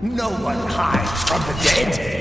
No one hides from the dead.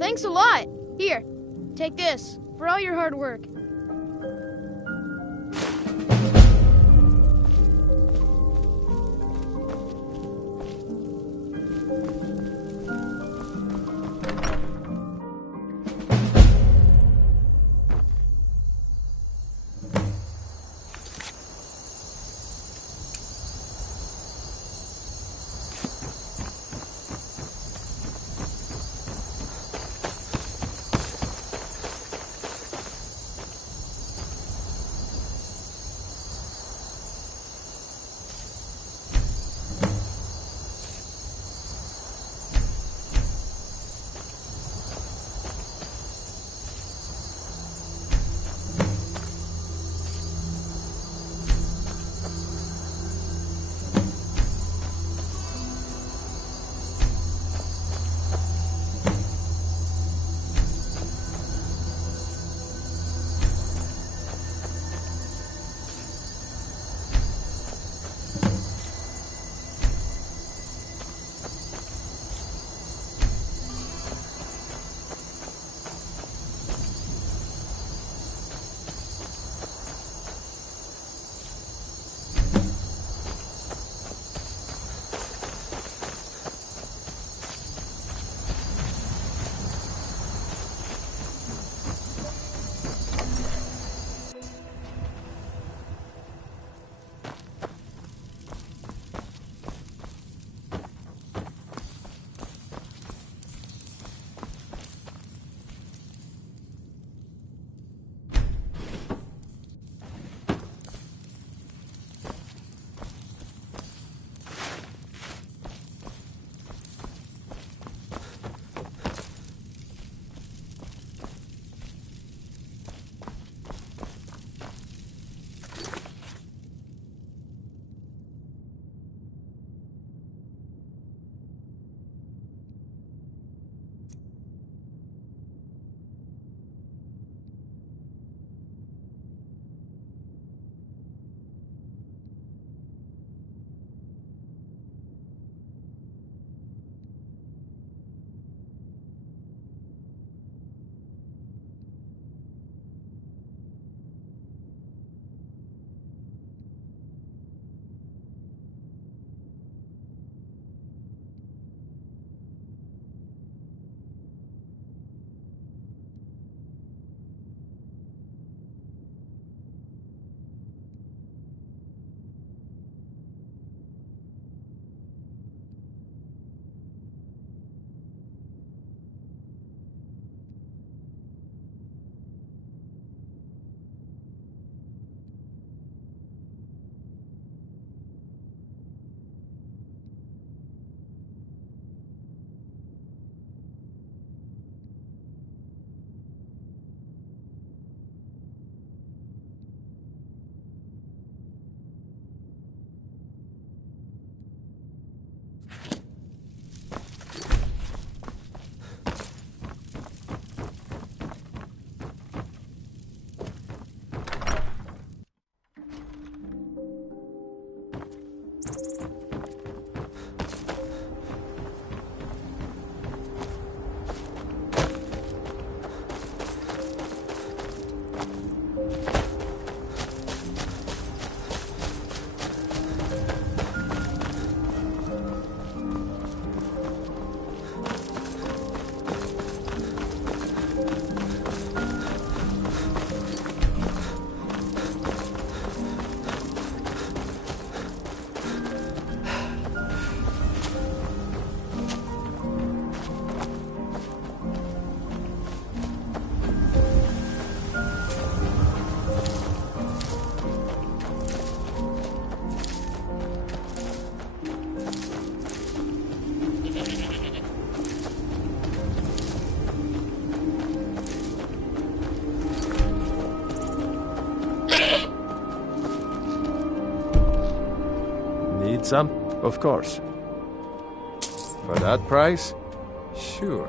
Thanks a lot. Here, take this for all your hard work. Need some? Of course. For that price? Sure.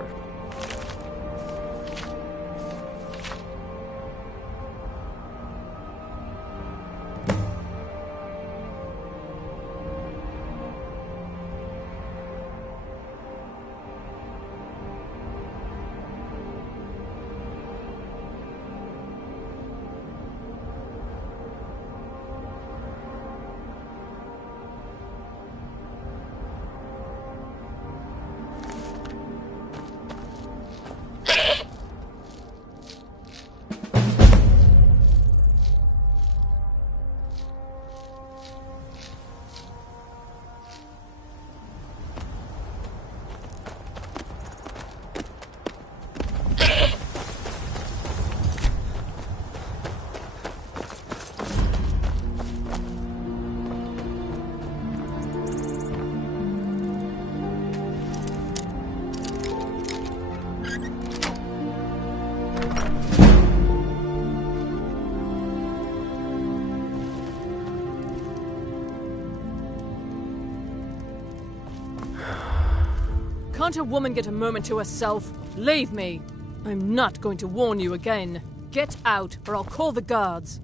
Can't a woman get a moment to herself? Leave me! I'm not going to warn you again. Get out, or I'll call the guards.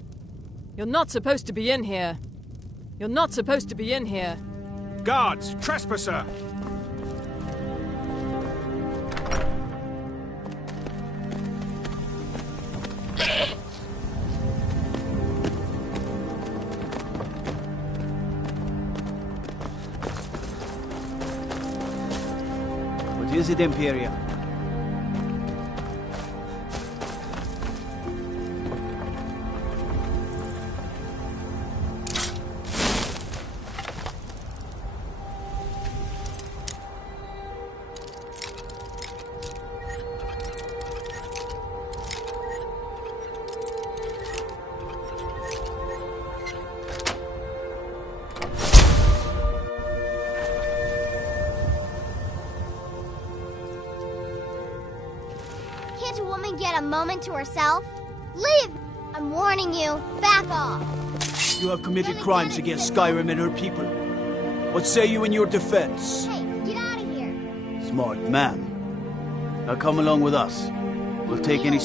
You're not supposed to be in here. You're not supposed to be in here. Guards! Trespasser! What is it, Imperial? Can't a woman get a moment to herself? Leave! I'm warning you. Back off. You have committed crimes against Skyrim and her people. What say you in your defense? Hey, get out of here. Smart man. Now come along with us. We'll take any...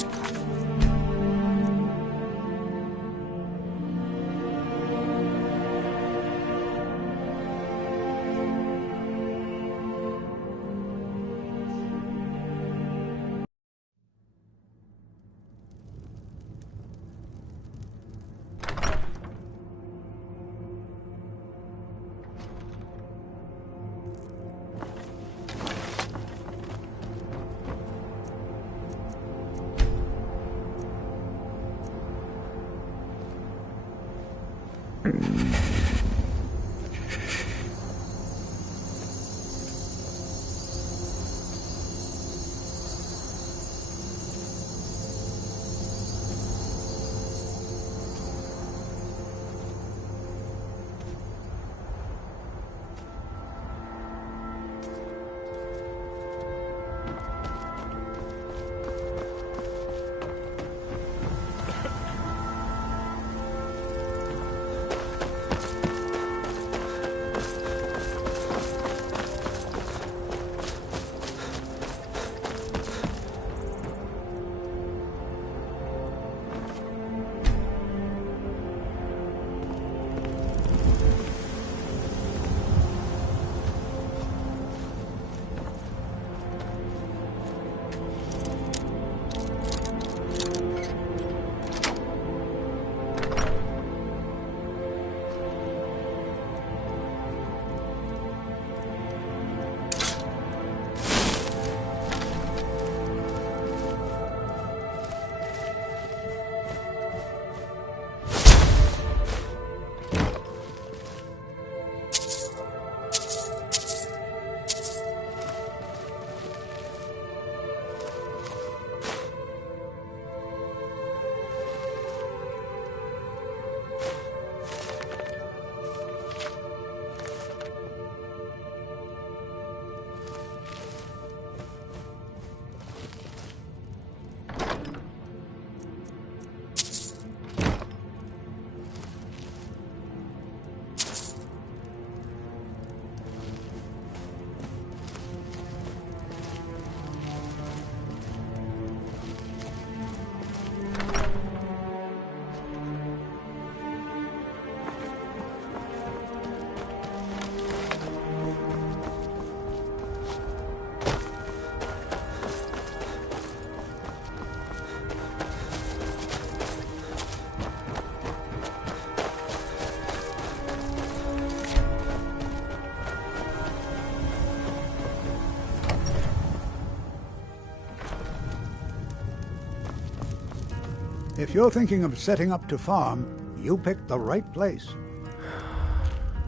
If you're thinking of setting up to farm, you picked the right place.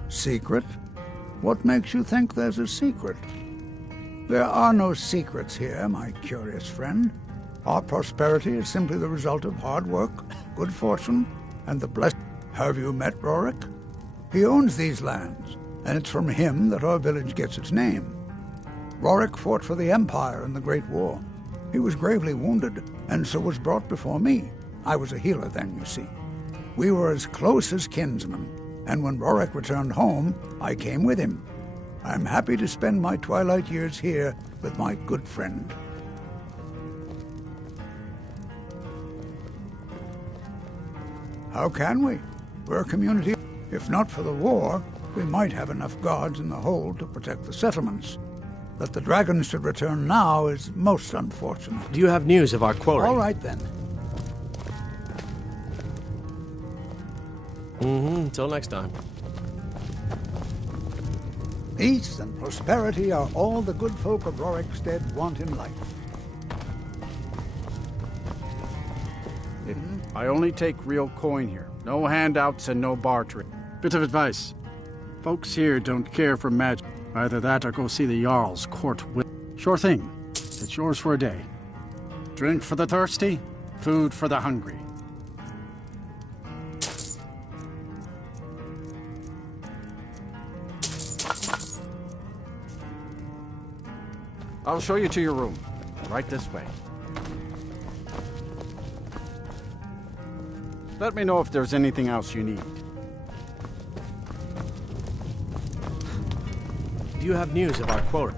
Secret? What makes you think there's a secret? There are no secrets here, my curious friend. Our prosperity is simply the result of hard work, good fortune, and the blessing. Have you met Rorik? He owns these lands, and it's from him that our village gets its name. Rorik fought for the Empire in the Great War. He was gravely wounded, and so was brought before me. I was a healer then, you see. We were as close as kinsmen, and when Rorik returned home, I came with him. I'm happy to spend my twilight years here with my good friend. How can we? We're a community. If not for the war, we might have enough guards in the hold to protect the settlements. That the dragons should return now is most unfortunate. Do you have news of our quarry? All right, then. Until next time. Peace and prosperity are all the good folk of Rorikstead want in life. I only take real coin here. No handouts and no bartering. Bit of advice. Folks here don't care for magic. Either that or go see the Jarl's court with. Sure thing. It's yours for a day. Drink for the thirsty, food for the hungry. I'll show you to your room. Right this way. Let me know if there's anything else you need. Do you have news of our quarry?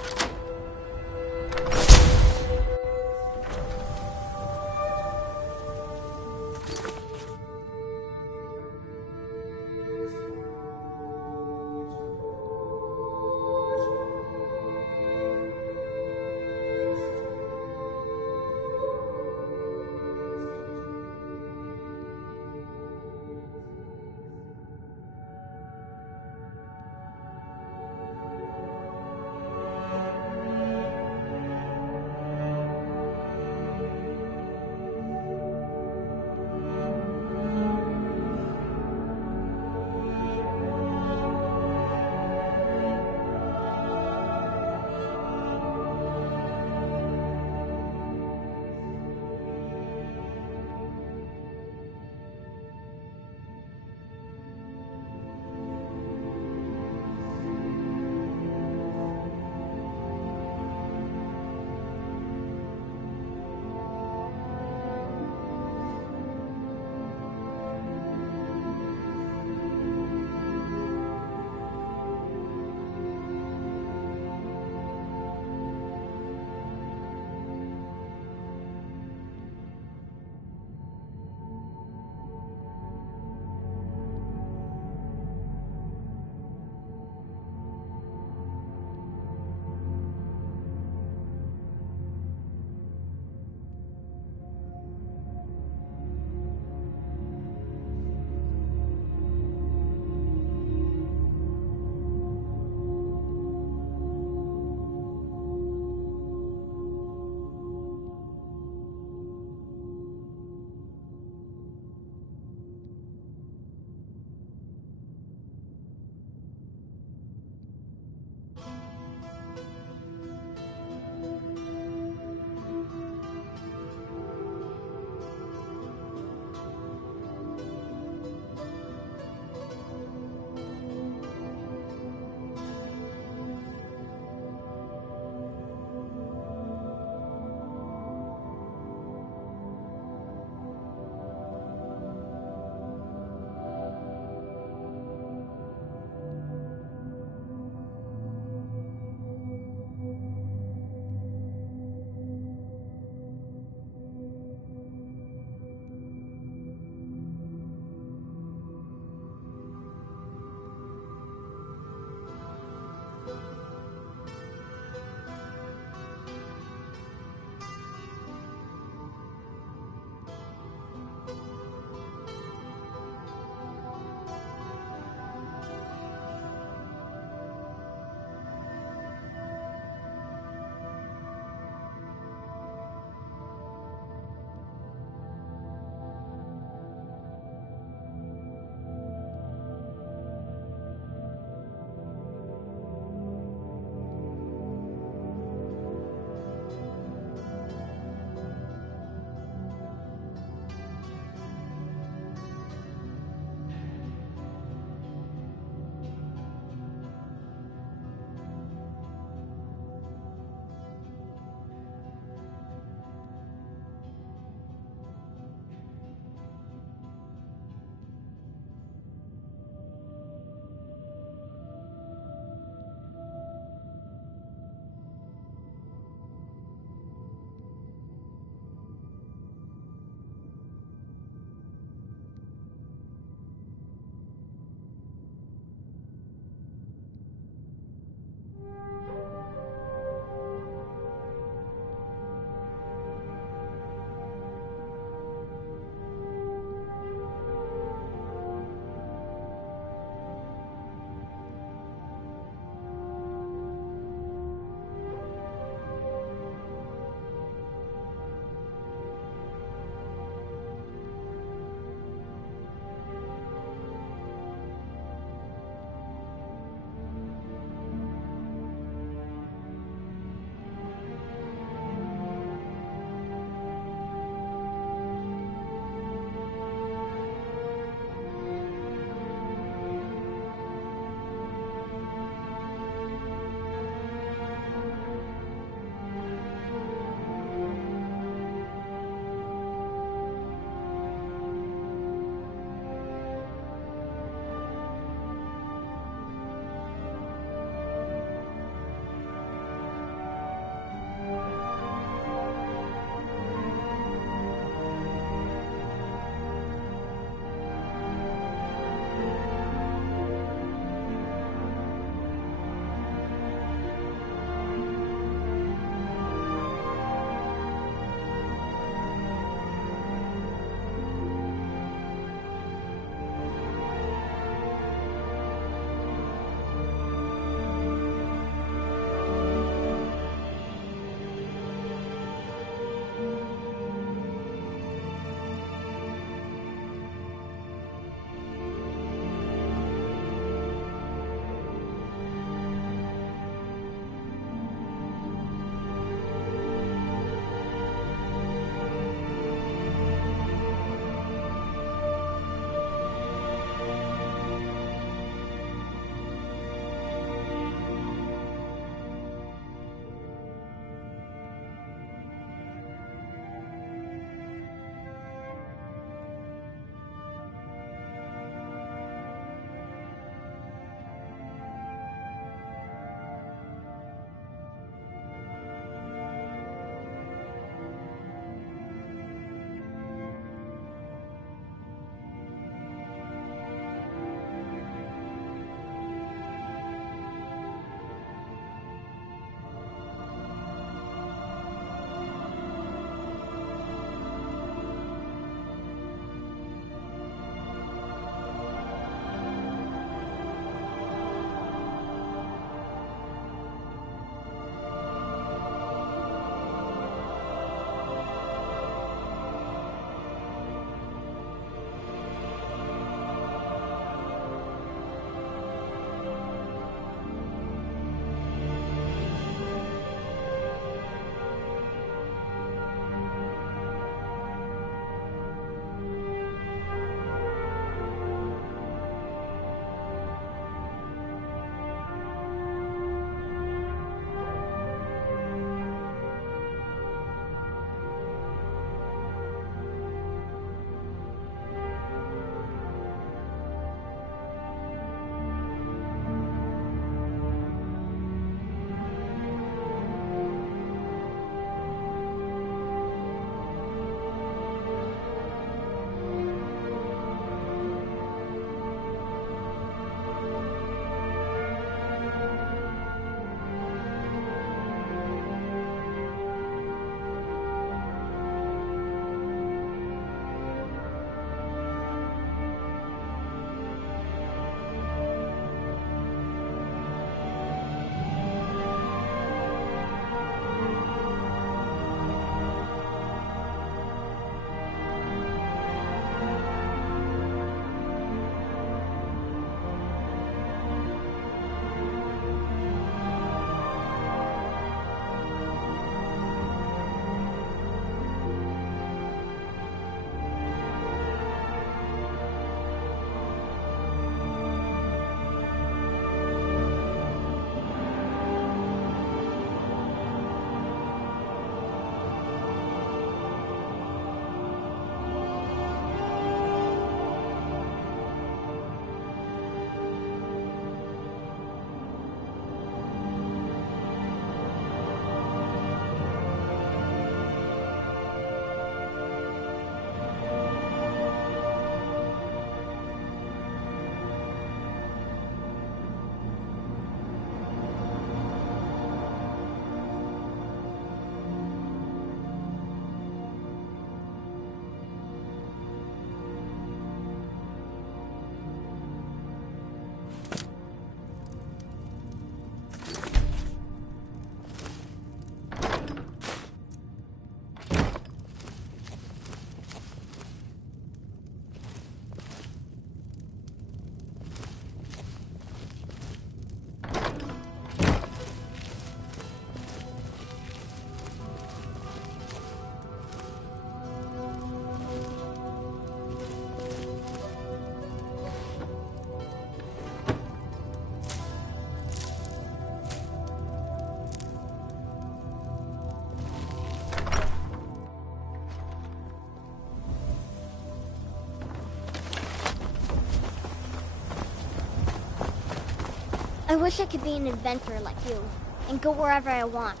I wish I could be an inventor like you and go wherever I want.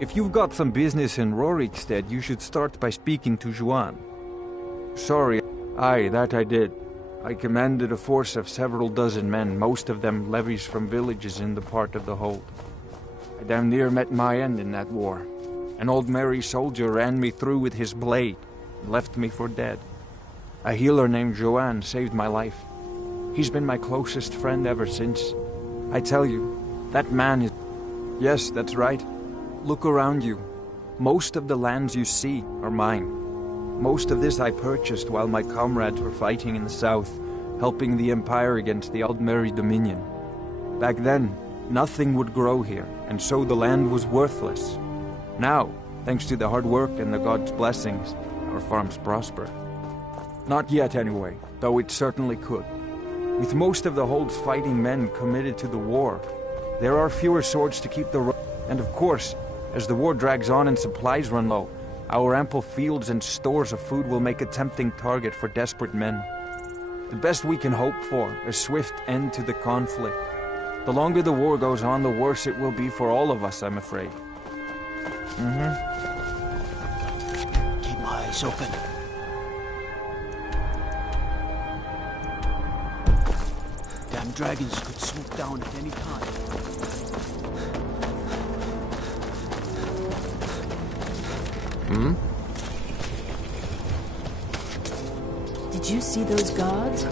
If you've got some business in Rorikstead, you should start by speaking to Juan. Sorry, aye, that I did. I commanded a force of several dozen men, most of them levies from villages in the part of the hold. I damn near met my end in that war. An old merry soldier ran me through with his blade and left me for dead. A healer named Joanne saved my life. He's been my closest friend ever since. I tell you, that man is... Yes, that's right. Look around you. Most of the lands you see are mine. Most of this I purchased while my comrades were fighting in the south, helping the Empire against the Aldmeri Dominion. Back then, nothing would grow here, and so the land was worthless. Now, thanks to the hard work and the gods' blessings, our farms prosper. Not yet anyway, though it certainly could. With most of the hold's fighting men committed to the war, there are fewer swords to keep the and of course, as the war drags on and supplies run low, our ample fields and stores of food will make a tempting target for desperate men. The best we can hope for, a swift end to the conflict. The longer the war goes on, the worse it will be for all of us, I'm afraid. Keep my eyes open. Damn dragons could swoop down at any time. Did you see those guards?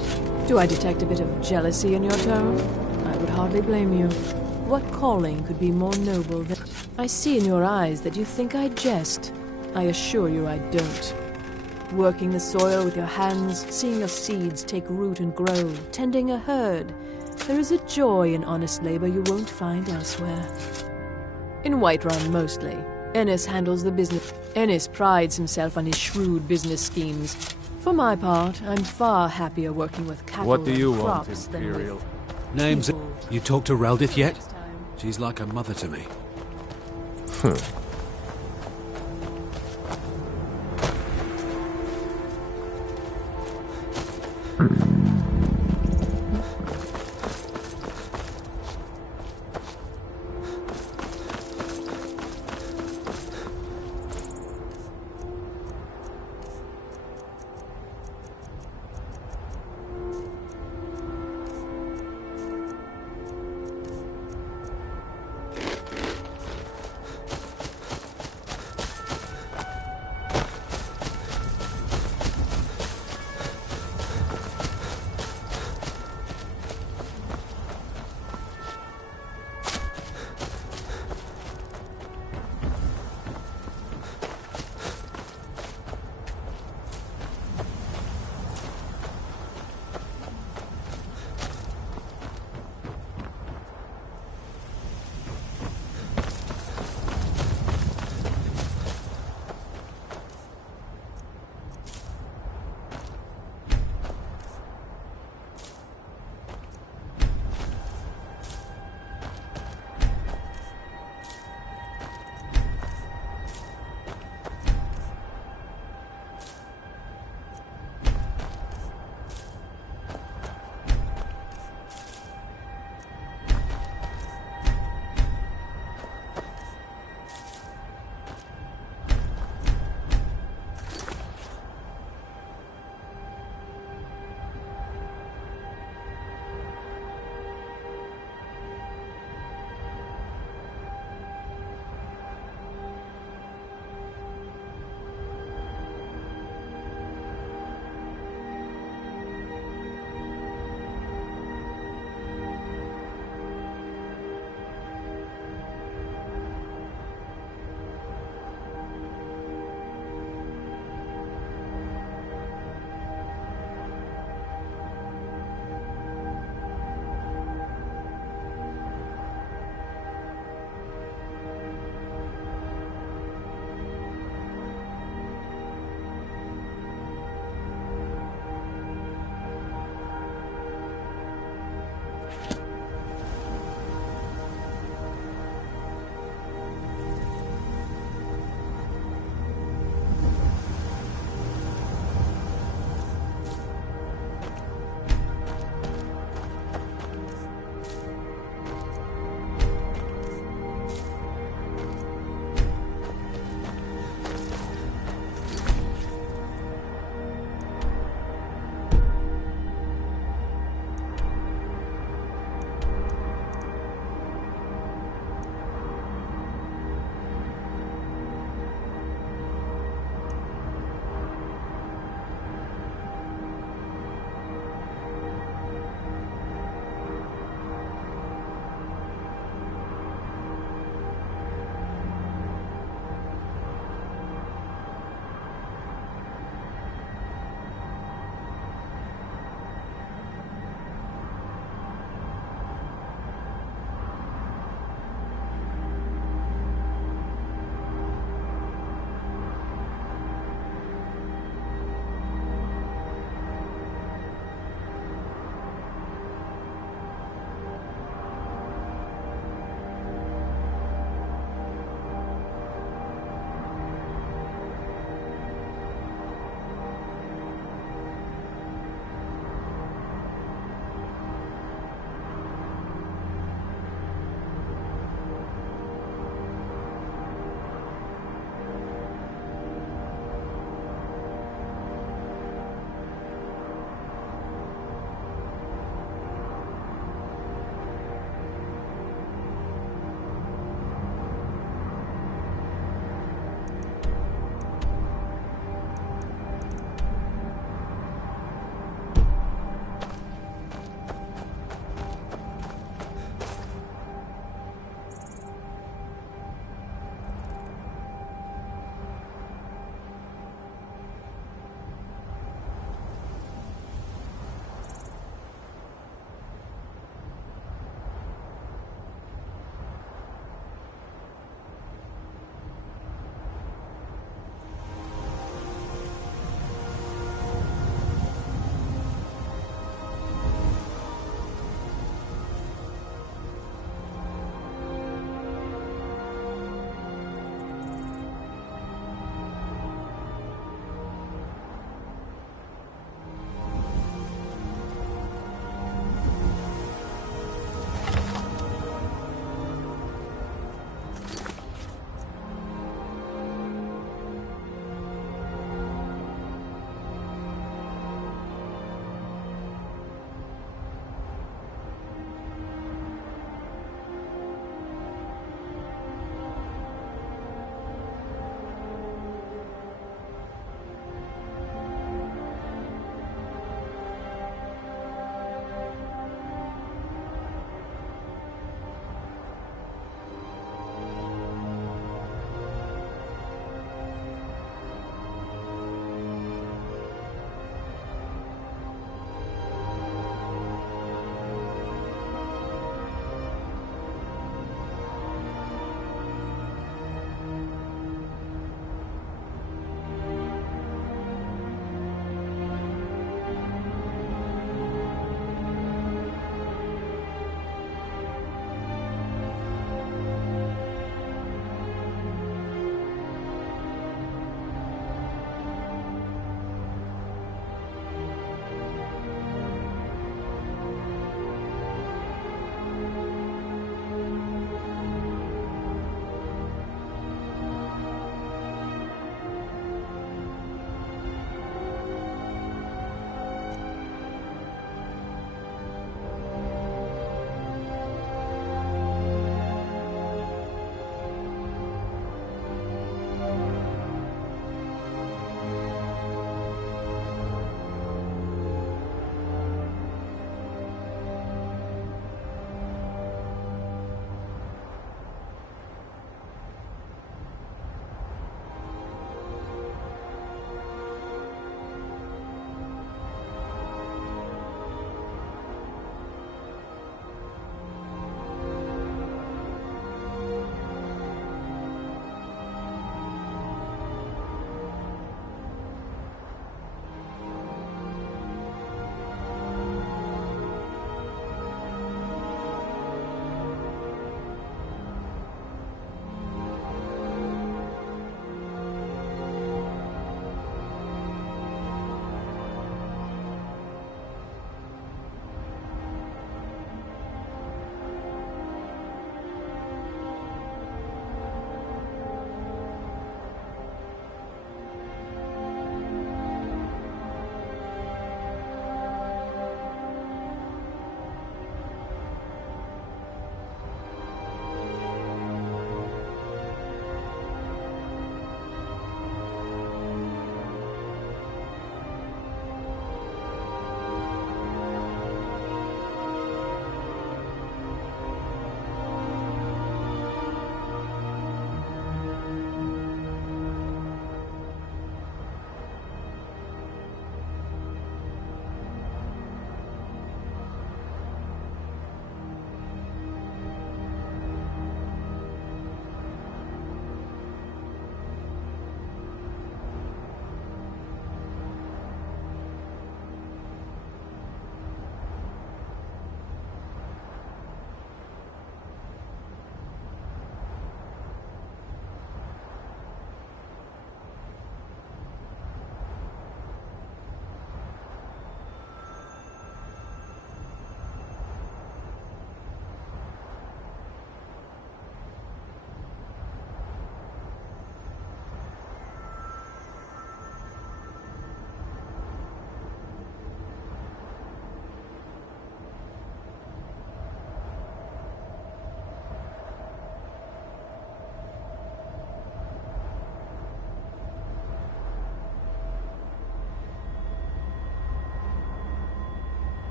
Do I detect a bit of jealousy in your tone? I would hardly blame you. What calling could be more noble than... I see in your eyes that you think I jest. I assure you I don't. Working the soil with your hands, seeing your seeds take root and grow, tending a herd. There is a joy in honest labor you won't find elsewhere. In Whiterun, mostly. Ennis handles the business. Ennis prides himself on his shrewd business schemes. For my part, I'm far happier working with cattle What do you and want, crops Imperial? than with Name's... people. You talked to Reldith yet? She's like a mother to me.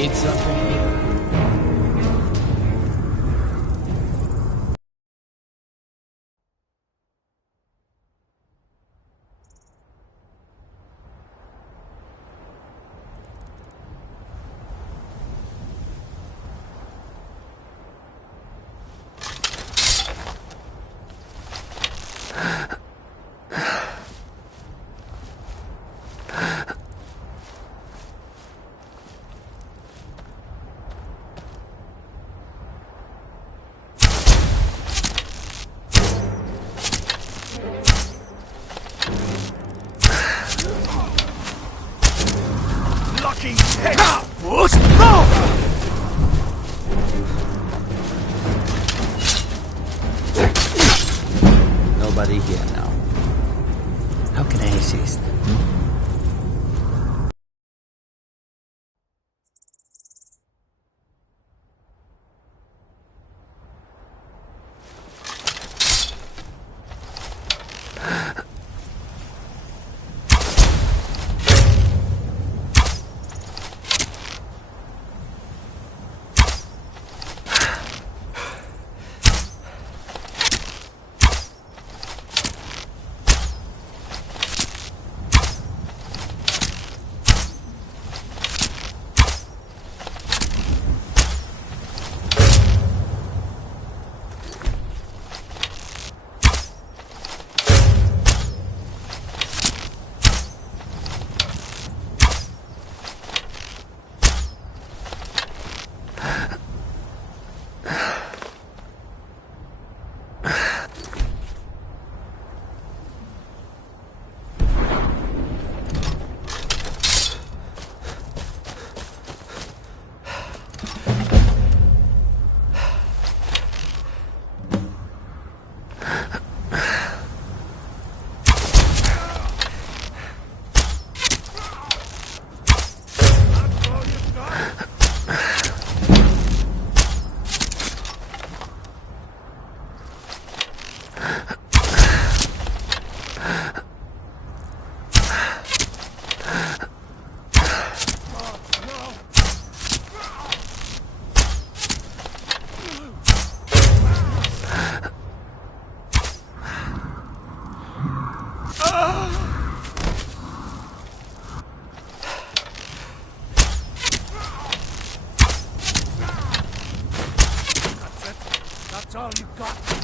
It's something. Lucky head! What? No! Nobody here now. How can I assist? That's all you got.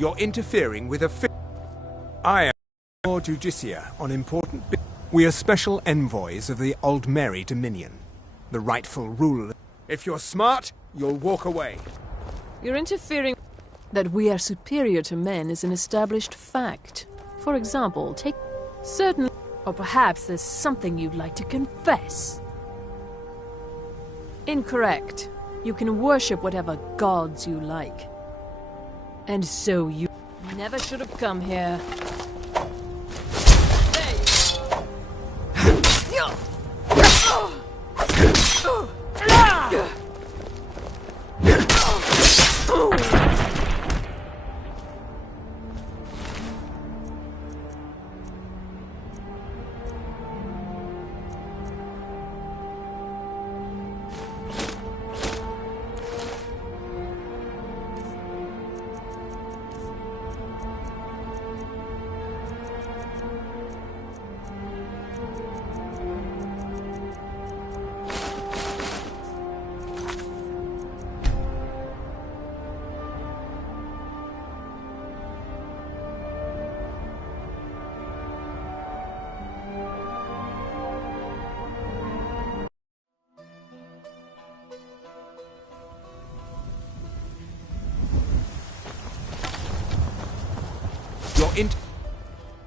You're interfering with a I am Lord Judicia on important We are special envoys of the Old Mary Dominion, the rightful ruler. If you're smart, you'll walk away. You're interfering. That we are superior to men is an established fact. For example, take certain... Or perhaps there's something you'd like to confess. Incorrect. You can worship whatever gods you like. And so you never should have come here. There you go.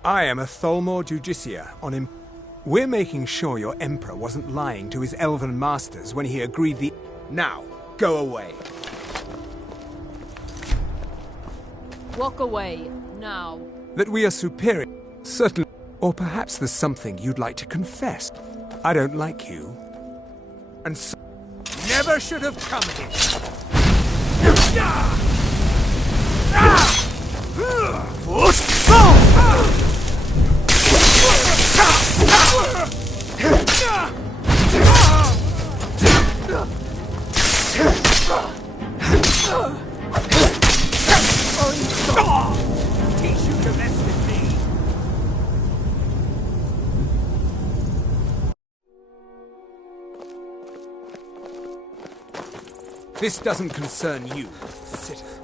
I am a Tholmor Judicia on him. We're making sure your Emperor wasn't lying to his elven masters when he agreed the... Now, go away. Walk away, now. That we are superior, certainly. Or perhaps there's something you'd like to confess. I don't like you. And so... Never should have come here. Teach you to mess with me. This doesn't concern you, citizen.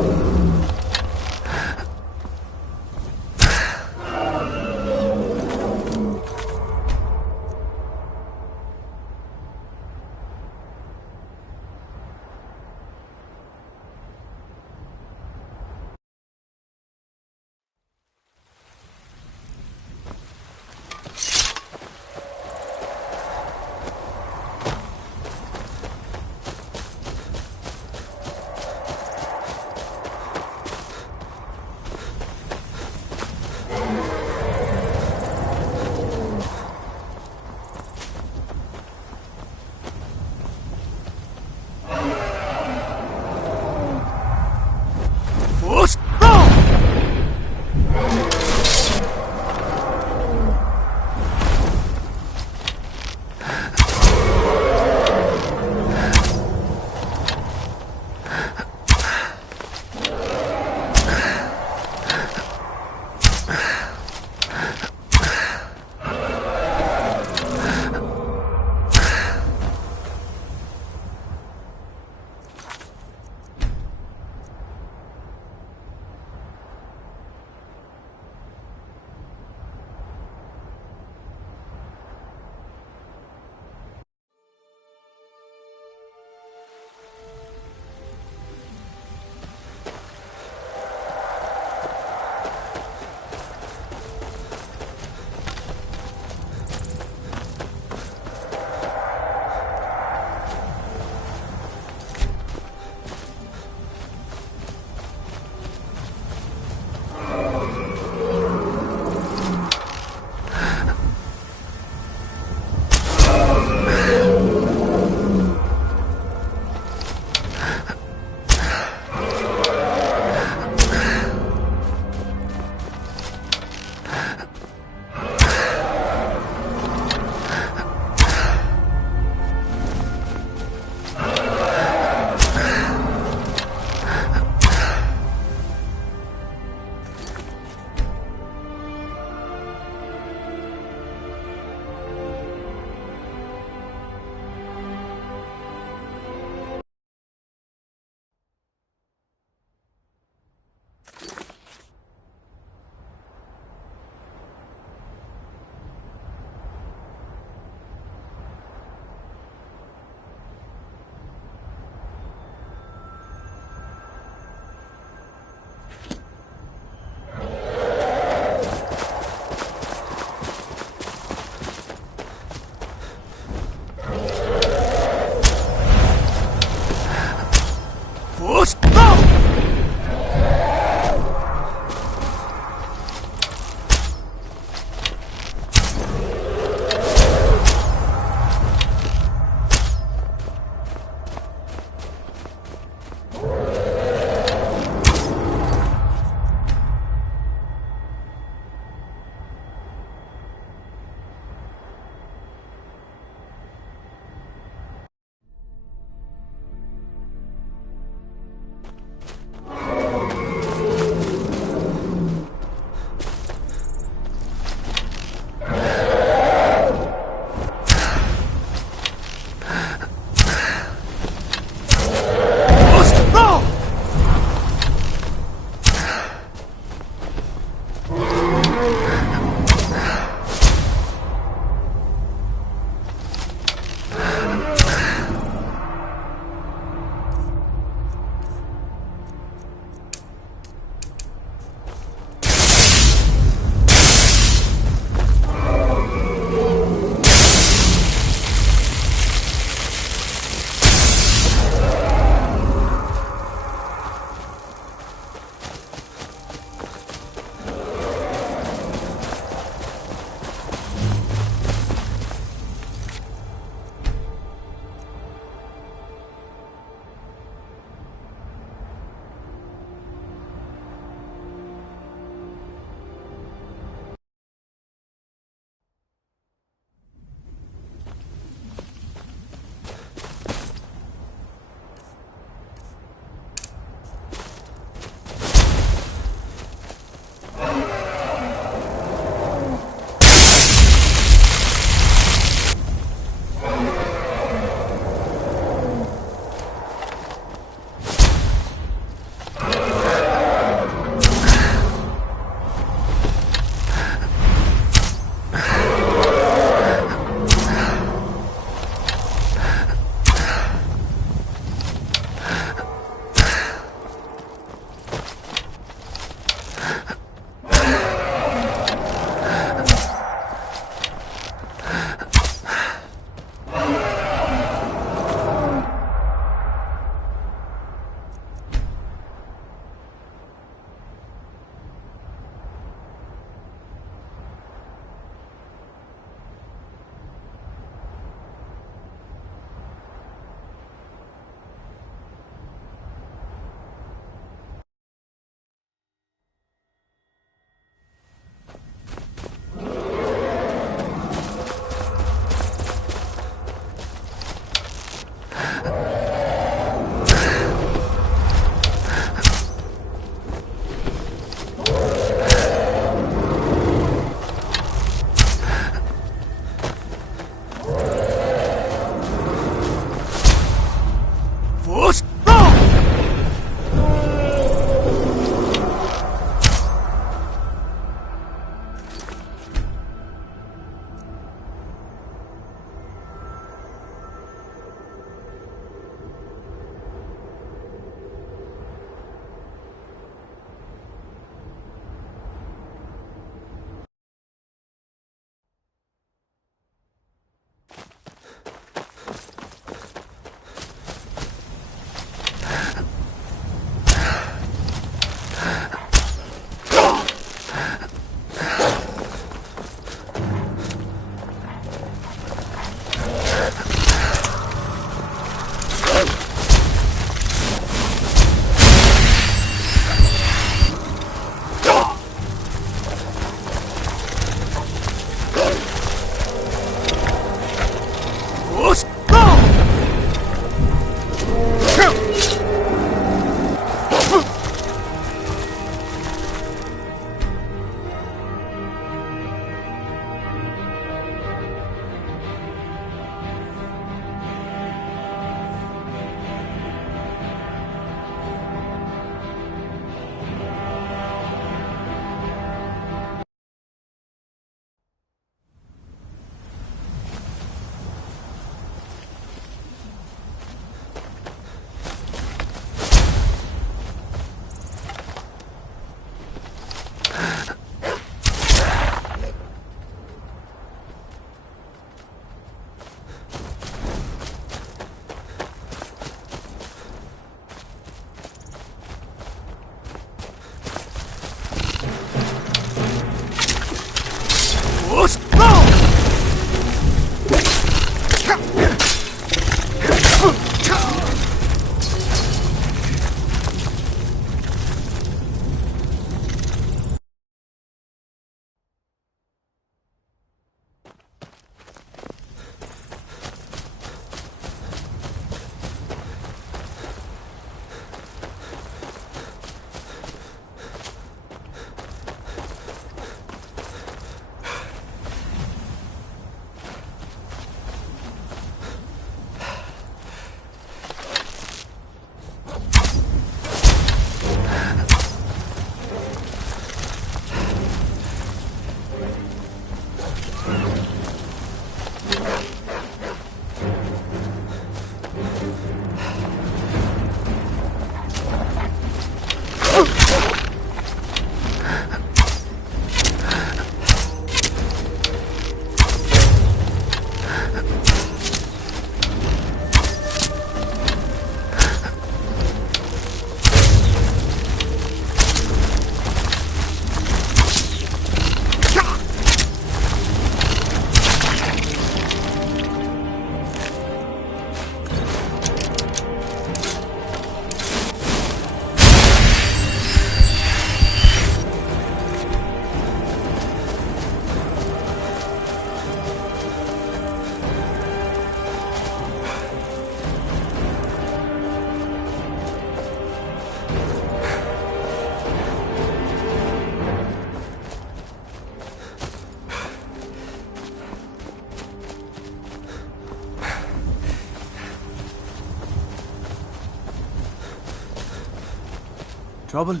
Trouble?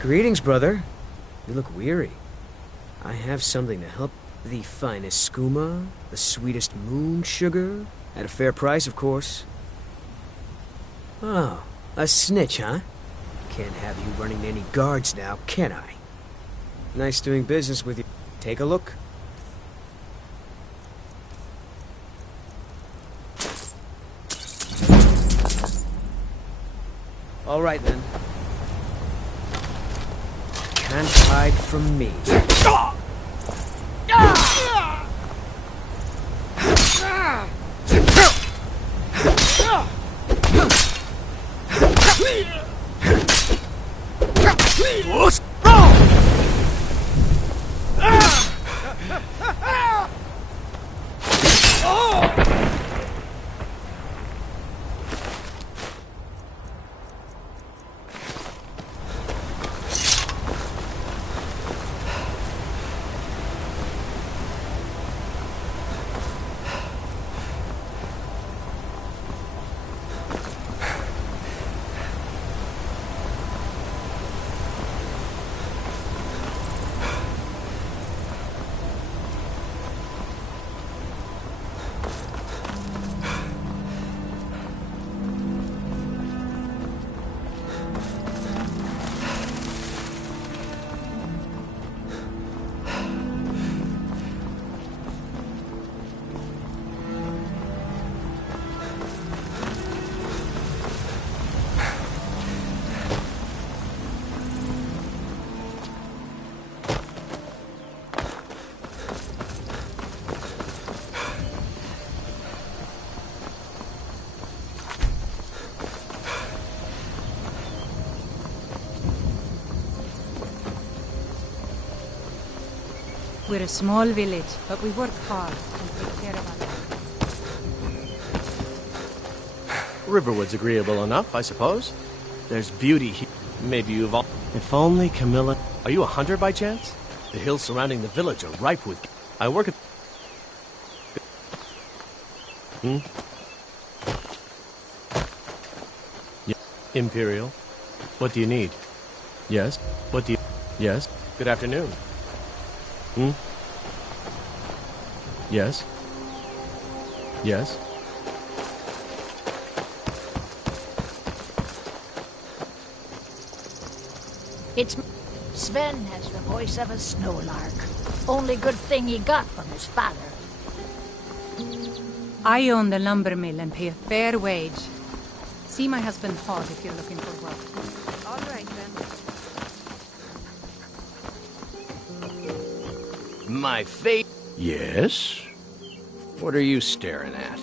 Greetings, brother. You look weary. I have something to help. The finest skooma, the sweetest moon sugar, at a fair price, of course. Oh, a snitch, huh? Can't have you running any guards now, can I? Nice doing business with you. Take a look. All right, then. Can't hide from me. We're a small village, but we work hard and take care of our Riverwood's agreeable enough, I suppose. There's beauty here. Maybe you've all... If only Camilla... Are you a hunter by chance? The hills surrounding the village are ripe with... I work at... Yeah. Imperial. What do you need? Yes? What do you... Yes? Good afternoon. Yes? Yes? It's... Sven has the voice of a snowlark. Only good thing he got from his father. I own the lumber mill and pay a fair wage. See my husband Hod if you're looking for work. All right, then. My fate. Yes? What are you staring at?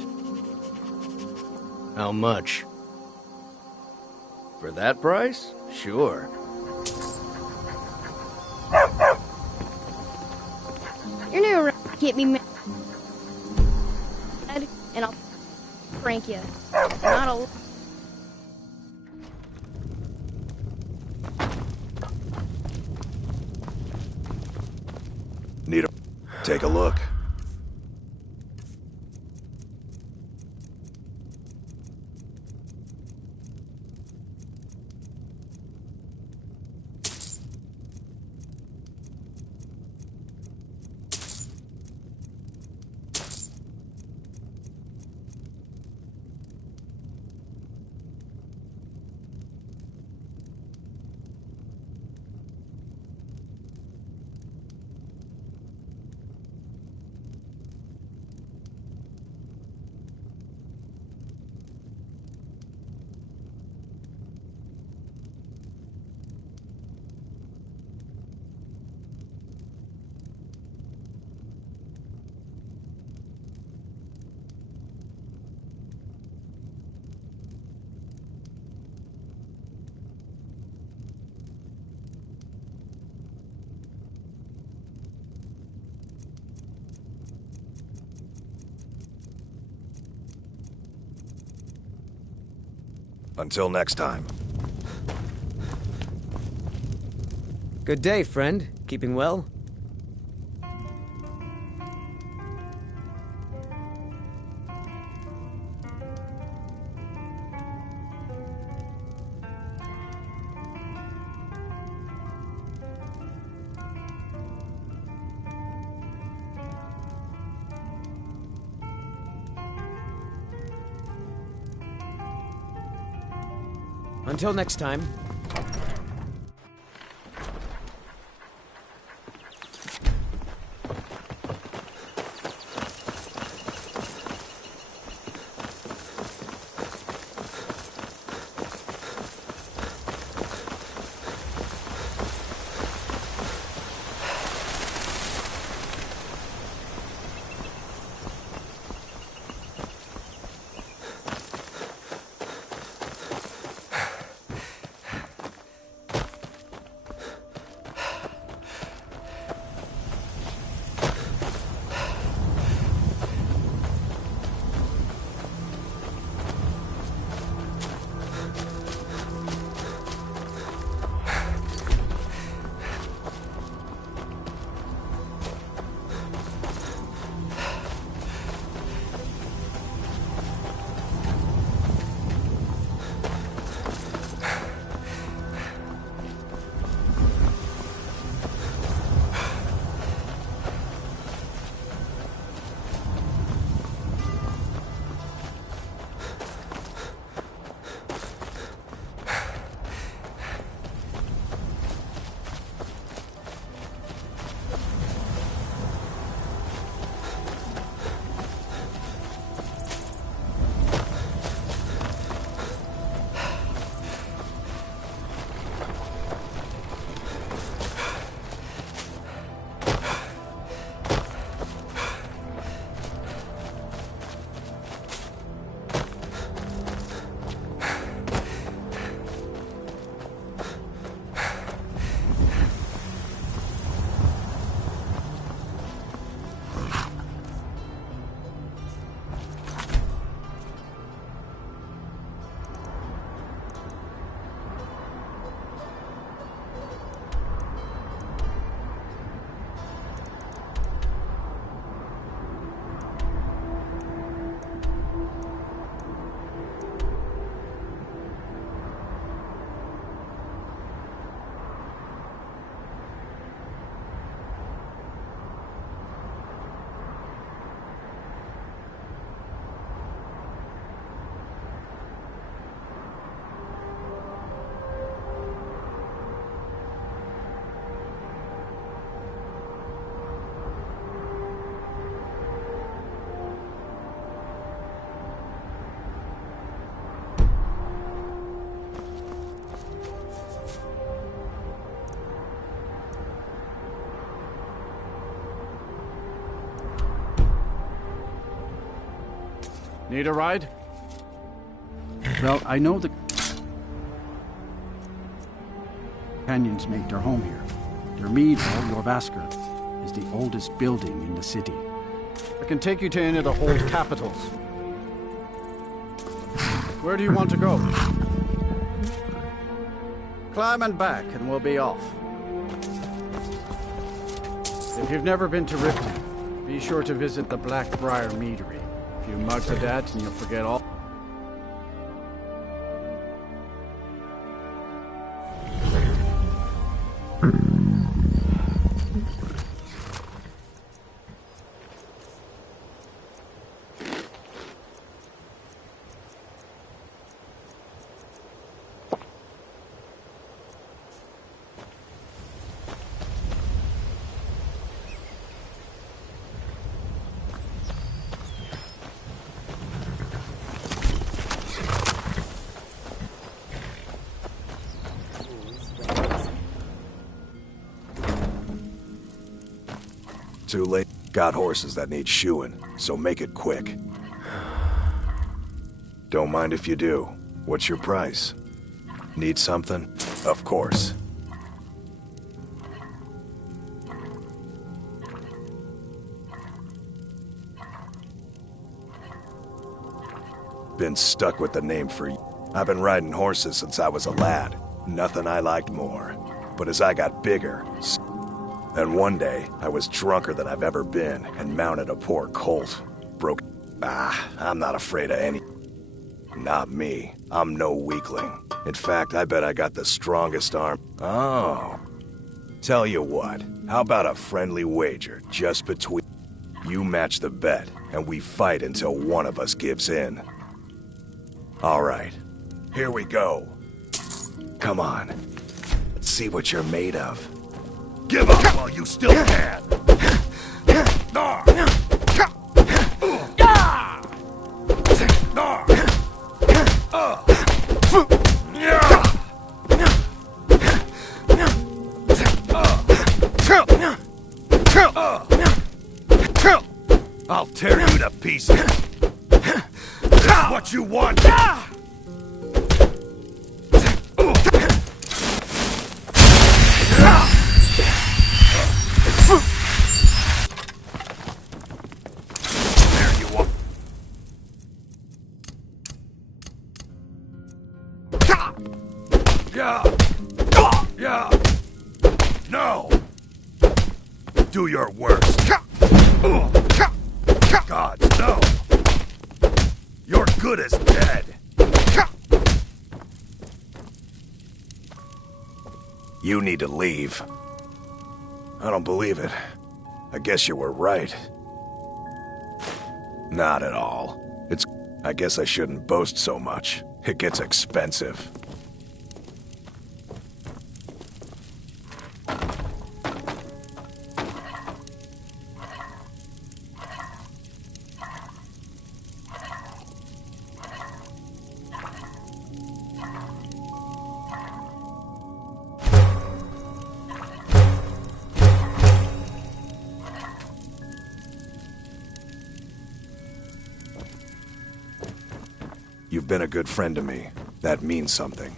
How much? For that price? Sure. You're new around. Get me mad, and I'll prank you. Not a... Need a... Take a look. Until next time. Good day, friend. Keeping well? Until next time. Need a ride? Well, I know the companions make their home here. Their mead hall, Jorvasker, is the oldest building in the city. I can take you to any of the hold capitals. Where do you want to go? Climb and back, and we'll be off. If you've never been to Riften, be sure to visit the Blackbriar Meadery. A few mugs of that, and you'll forget all. Too late. Got horses that need shoeing, so make it quick. Don't mind if you do. What's your price? Need something? Of course. Been stuck with the name for I've been riding horses since I was a lad. Nothing I liked more. But as I got bigger, then one day, I was drunker than I've ever been and mounted a poor colt. I'm not afraid of any. Not me. I'm no weakling. In fact, I bet I got the strongest arm. Oh. Tell you what, how about a friendly wager just between... You match the bet, and we fight until one of us gives in. All right, here we go. Come on, let's see what you're made of. Give up while you still can! I'll tear you to pieces. That's what you want. No! Do your worst. God, no! You're good as dead! You need to leave. I don't believe it. I guess you were right. Not at all. I guess I shouldn't boast so much. It gets expensive. You've been a good friend to me. That means something.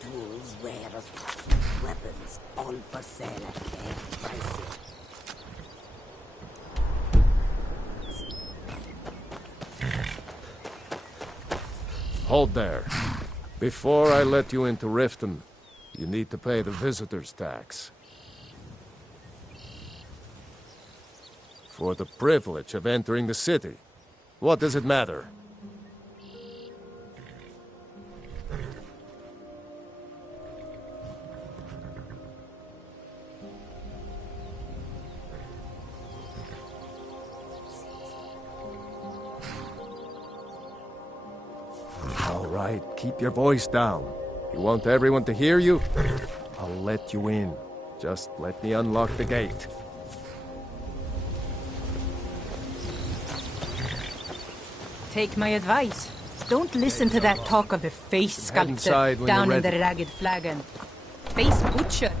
Tools, wares, weapons, all for sale at fair prices. Hold there. Before I let you into Riften, you need to pay the visitor's tax. For the privilege of entering the city. What does it matter? All right, keep your voice down. You want everyone to hear you? I'll let you in. Just let me unlock the gate. Take my advice. Don't listen to that talk of the face sculptor down in the Ragged Flagon. Face butcher.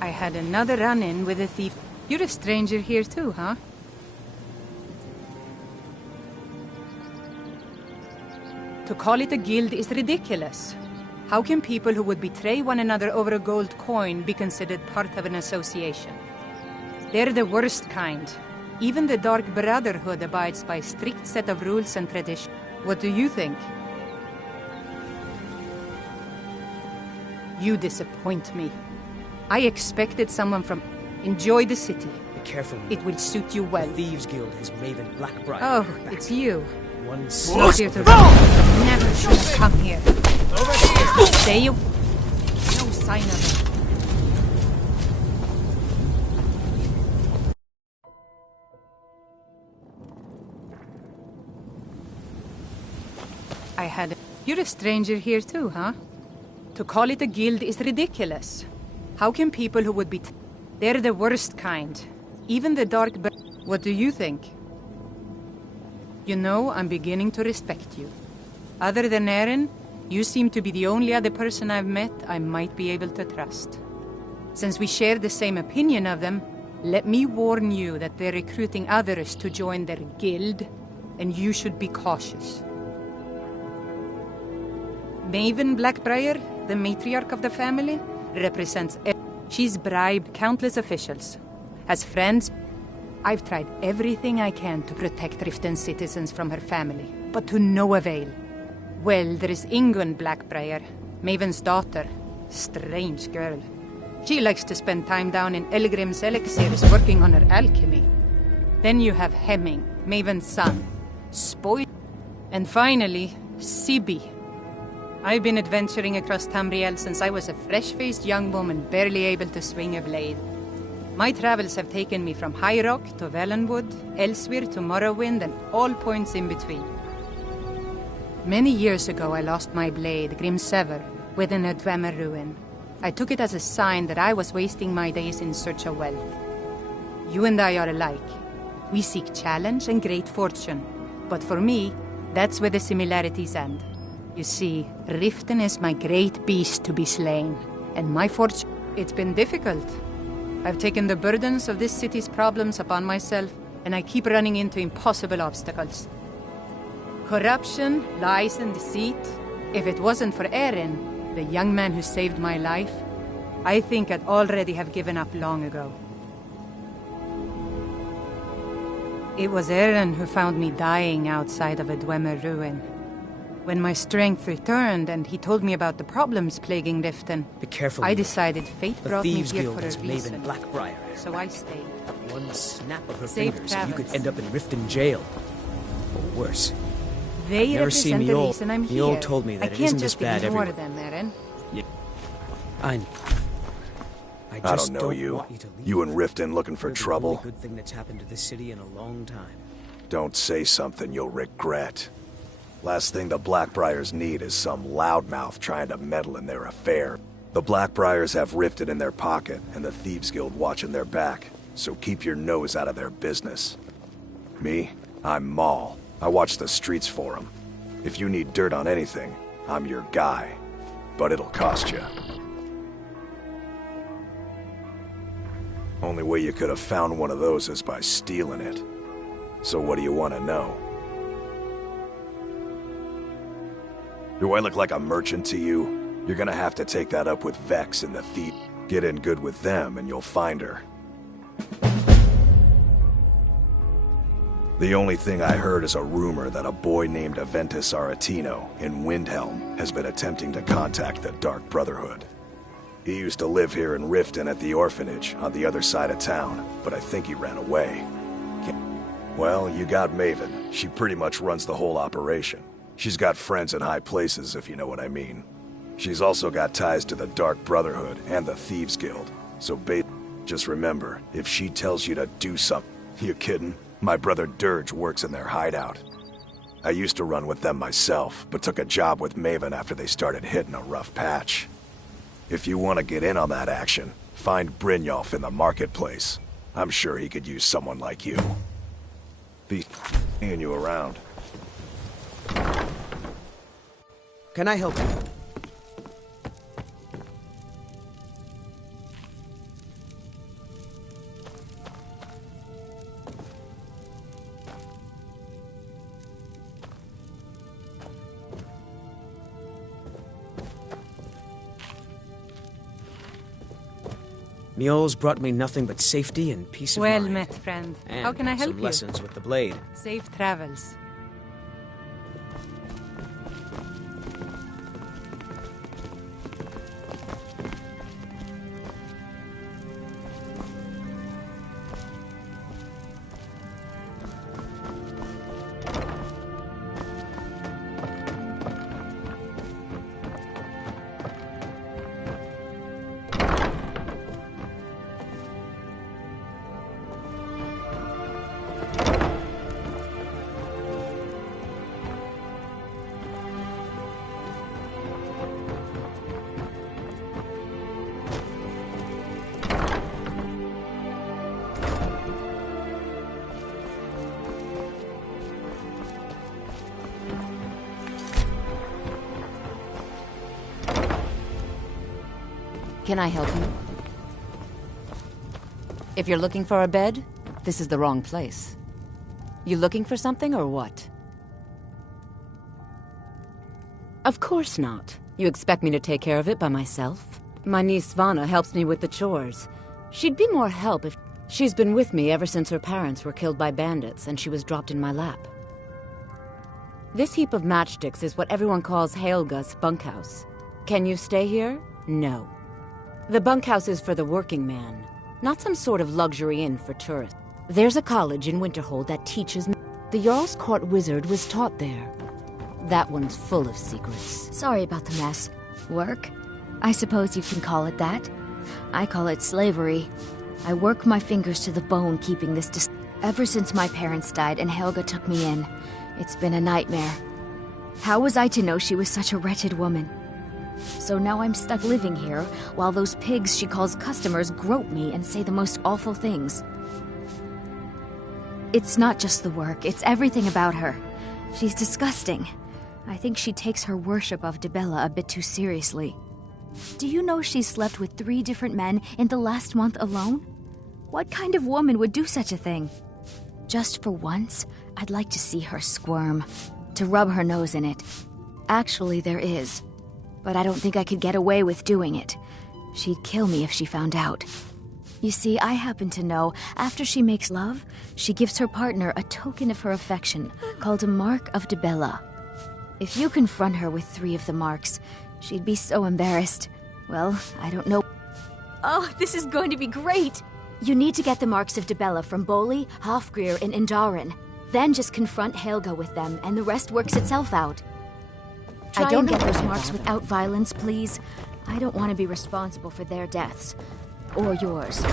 I had another run-in with a thief. You're a stranger here too, huh? To call it a guild is ridiculous. How can people who would betray one another over a gold coin be considered part of an association? They're the worst kind. Even the Dark Brotherhood abides by a strict set of rules and traditions. What do you think? You disappoint me. I expected someone from... Enjoy the city. Be careful. It will suit you well. The Thieves Guild has Maven Blackbriar. Oh, back. it's you. One Not snap here of to her Never should have come here. Over here! Stay you. No sign of it. I had... You're a stranger here too, huh? To call it a guild is ridiculous. How can people who would be... They're the worst kind. Even the Dark... What do you think? You know, I'm beginning to respect you. Other than Eren, you seem to be the only other person I've met I might be able to trust. Since we share the same opinion of them, let me warn you that they're recruiting others to join their guild, and you should be cautious. Maven Blackbriar, the matriarch of the family, represents... She's bribed countless officials. As friends, I've tried everything I can to protect Riften's citizens from her family, but to no avail. Well, there is Ingun Blackbriar, Maven's daughter. Strange girl. She likes to spend time down in Elgrim's elixirs working on her alchemy. Then you have Hemming, Maven's son. And finally, Sibi. I've been adventuring across Tamriel since I was a fresh-faced young woman barely able to swing a blade. My travels have taken me from High Rock to Valenwood, elsewhere to Morrowind, and all points in between. Many years ago I lost my blade, Grimsever, within a Dwemer ruin. I took it as a sign that I was wasting my days in search of wealth. You and I are alike. We seek challenge and great fortune. But for me, that's where the similarities end. You see, Riften is my great beast to be slain, and my fortune... It's been difficult. I've taken the burdens of this city's problems upon myself, and I keep running into impossible obstacles. Corruption, lies, and deceit. If it wasn't for Eren, the young man who saved my life, I think I'd already have given up long ago. It was Eren who found me dying outside of a Dwemer ruin. When my strength returned and he told me about the problems plaguing Riften, Be careful. I decided fate the brought me Thieves here Guild for a has reason. Maven Blackbriar. So I stayed. One snap of her Safe fingers and you could travels. end up in Riften jail. Or worse. They I've never seen represent the Mjolnir. reason I'm Mjolnir here. told me that I it can't isn't this just bad ignore everywhere. them, Eren. Yeah. I I just don't know you. want you to leave. You and Riften looking for You're the trouble? only good thing that's happened to this city in a long time. Don't say something you'll regret. Last thing the Blackbriars need is some loudmouth trying to meddle in their affair. The Blackbriars have Riften in their pocket, and the Thieves Guild watching their back, so keep your nose out of their business. Me? I'm Maul. I watch the streets for them. If you need dirt on anything, I'm your guy. But it'll cost you. Only way you could have found one of those is by stealing it. So what do you want to know? Do I look like a merchant to you? You're gonna have to take that up with Vex and the thief. Get in good with them and you'll find her. The only thing I heard is a rumor that a boy named Aventus Aretino in Windhelm has been attempting to contact the Dark Brotherhood. He used to live here in Riften at the orphanage on the other side of town, but I think he ran away. Well, you got Maven. She pretty much runs the whole operation. She's got friends in high places, if you know what I mean. She's also got ties to the Dark Brotherhood and the Thieves Guild. So just remember, if she tells you to do something... You kidding? My brother Dirge works in their hideout. I used to run with them myself, but took a job with Maven after they started hitting a rough patch. If you want to get in on that action, find Brynjolf in the marketplace. I'm sure he could use someone like you. Be seeing you around. Can I help you? Mjol's brought me nothing but safety and peace of Well mind. met, friend. And How can I help some you? lessons with the blade. Safe travels. Can I help you? If you're looking for a bed, this is the wrong place. You looking for something or what? Of course not. You expect me to take care of it by myself? My niece Svana helps me with the chores. She'd be more help if... She's been with me ever since her parents were killed by bandits and she was dropped in my lap. This heap of matchsticks is what everyone calls Helga's bunkhouse. Can you stay here? No. The bunkhouse is for the working man, not some sort of luxury inn for tourists. There's a college in Winterhold that teaches... The Jarl's Court wizard was taught there. That one's full of secrets. Sorry about the mess. Work? I suppose you can call it that. I call it slavery. I work my fingers to the bone keeping this ever since my parents died and Helga took me in. It's been a nightmare. How was I to know she was such a wretched woman? So now I'm stuck living here, while those pigs she calls customers grope me and say the most awful things. It's not just the work, it's everything about her. She's disgusting. I think she takes her worship of Dibella a bit too seriously. Do you know she slept with 3 different men in the last month alone? What kind of woman would do such a thing? Just for once, I'd like to see her squirm, to rub her nose in it. Actually, there is. But I don't think I could get away with doing it. She'd kill me if she found out. You see, I happen to know, after she makes love, she gives her partner a token of her affection, called a Mark of Dibella. If you confront her with 3 of the marks, she'd be so embarrassed. Well, I don't know. Oh, this is going to be great! You need to get the marks of Dibella from Boli, Hofgrir, and Indaren. Then just confront Helga with them, and the rest works itself out. Try and get those marks without violence, please. I don't want to be responsible for their deaths. Or yours.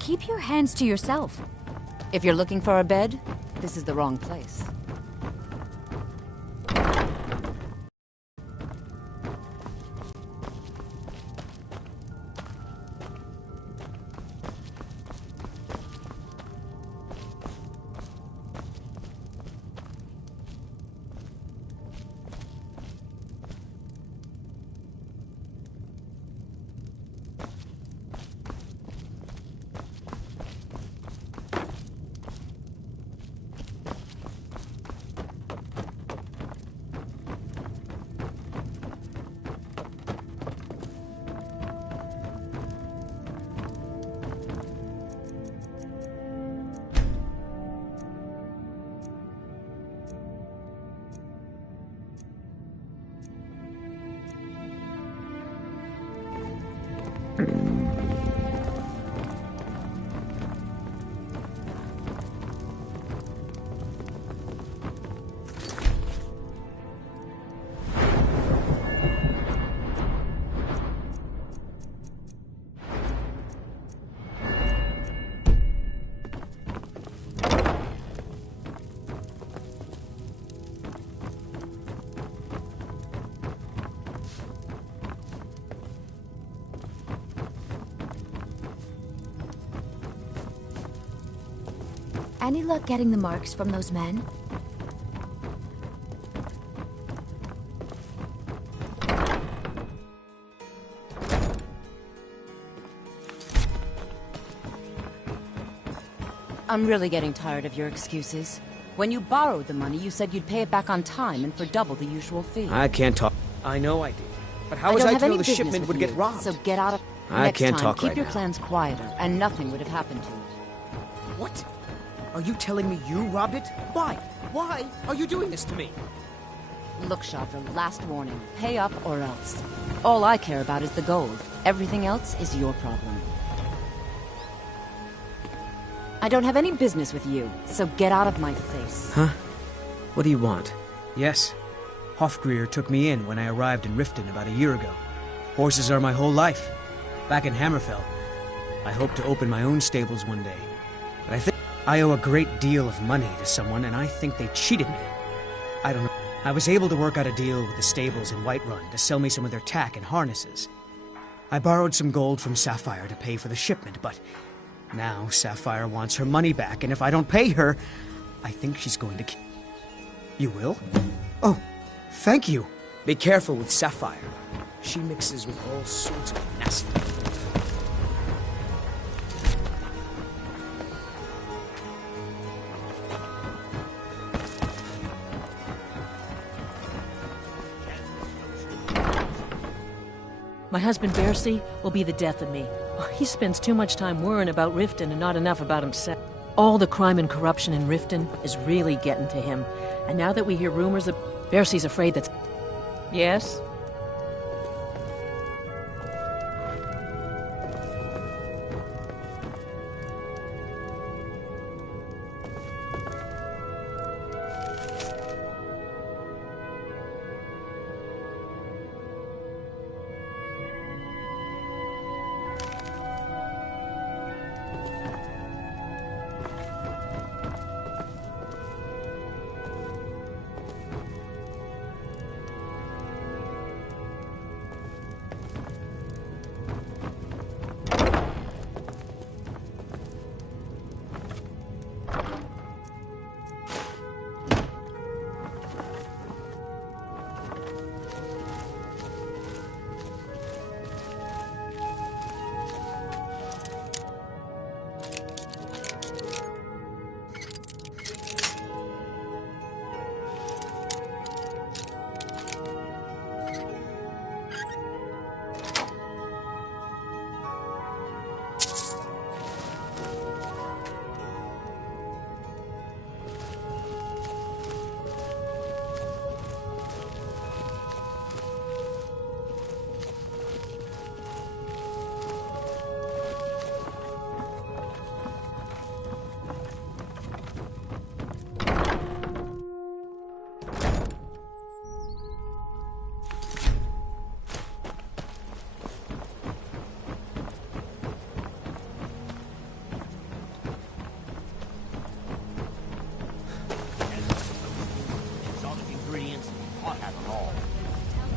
Keep your hands to yourself. If you're looking for a bed, this is the wrong place. Any luck getting the marks from those men? I'm really getting tired of your excuses. When you borrowed the money, you said you'd pay it back on time and for double the usual fee. I can't talk. I know I did. But how was I to know the shipment would get robbed? So get out of... I can't talk keep right your now. plans quieter, and nothing would have happened to it. What? Are you telling me you robbed it? Why? Why are you doing this to me? Look, Chandra, last warning. Pay up or else. All I care about is the gold. Everything else is your problem. I don't have any business with you, so get out of my face. Huh? What do you want? Yes. Hofgreer took me in when I arrived in Riften about a year ago. Horses are my whole life. Back in Hammerfell, I hope to open my own stables one day. But I think I owe a great deal of money to someone, and I think they cheated me. I don't know. I was able to work out a deal with the stables in Whiterun to sell me some of their tack and harnesses. I borrowed some gold from Sapphire to pay for the shipment, but now Sapphire wants her money back, and if I don't pay her, I think she's going to kill. You will? Oh, thank you. Be careful with Sapphire. She mixes with all sorts of nasty. My husband Bercy will be the death of me. He spends too much time worrying about Riften and not enough about himself. All the crime and corruption in Riften is really getting to him. And now that we hear rumors of... Bercy's afraid that's... Yes?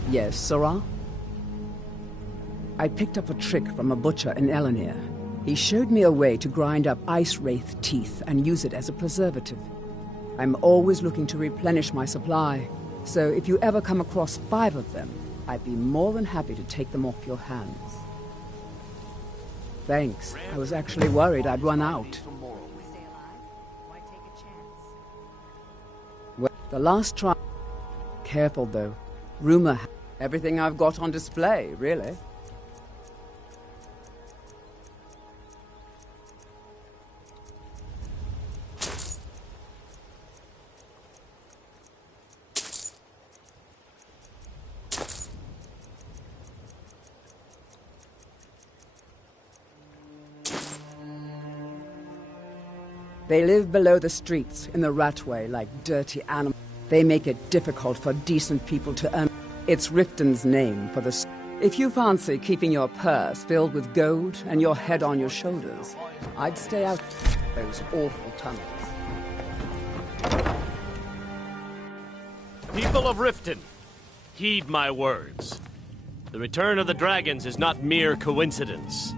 Yes, Sirrah? I picked up a trick from a butcher in Elenir. He showed me a way to grind up ice wraith teeth and use it as a preservative. I'm always looking to replenish my supply, so if you ever come across 5 of them, I'd be more than happy to take them off your hands. Thanks. I was actually worried I'd run out. Well, the last try... Careful, though. Rumor... Everything I've got on display, really. They live below the streets, in the ratway, like dirty animals. They make it difficult for decent people to earn. It's Riften's name for the... If you fancy keeping your purse filled with gold and your head on your shoulders, I'd stay out those awful tunnels. People of Riften, heed my words. The return of the dragons is not mere coincidence.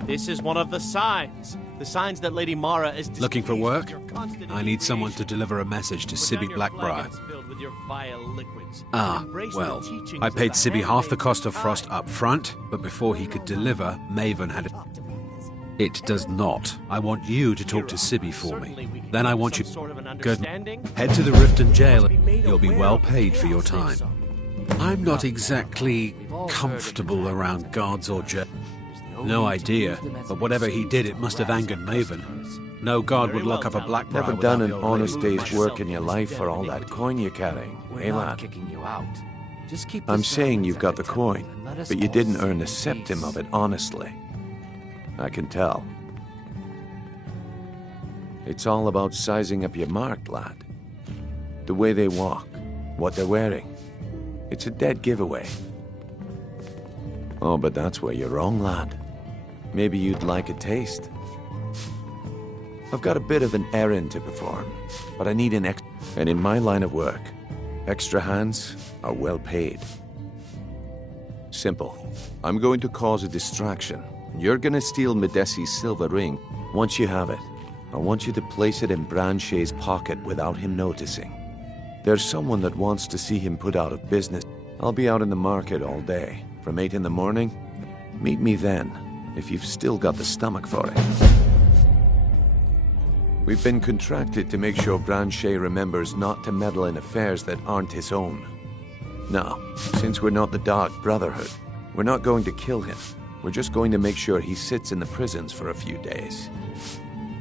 This is one of the signs The signs that Lady Mara is Looking for work? your constant I need someone to deliver a message to Sibby Blackbriar. With your vile liquids. Ah, Embrace the well, teachings I of paid the Sibby half the handmaids cost of of Frost time. up front, but before he could deliver, Maven had it. It does not. I want you to talk to Sibby for me. Then I want you... Good. Head to the Riften jail. You'll be well paid for your time. I'm not exactly comfortable around guards or jail. No idea, but whatever he did, it must have angered Maven. No guard would lock up a Blackbriar Never without done the an old honest lady's day's permission. work in your life for all that coin you're carrying, eh, lad? Kicking you out. Just keep I'm this saying down you've got the coin, and let us but you all didn't see earn a peace. septim of it honestly. I can tell. It's all about sizing up your mark, lad. The way they walk, what they're wearing. It's a dead giveaway. Oh, but that's where you're wrong, lad. Maybe you'd like a taste. I've got a bit of an errand to perform, but I need an extra... And in my line of work, extra hands are well paid. Simple. I'm going to cause a distraction. You're gonna steal Medesi's silver ring. Once you have it, I want you to place it in Branche's pocket without him noticing. There's someone that wants to see him put out of business. I'll be out in the market all day, from 8 in the morning. Meet me then, if you've still got the stomach for it. We've been contracted to make sure Branche remembers not to meddle in affairs that aren't his own. Now, since we're not the Dark Brotherhood, we're not going to kill him. We're just going to make sure he sits in the prisons for a few days.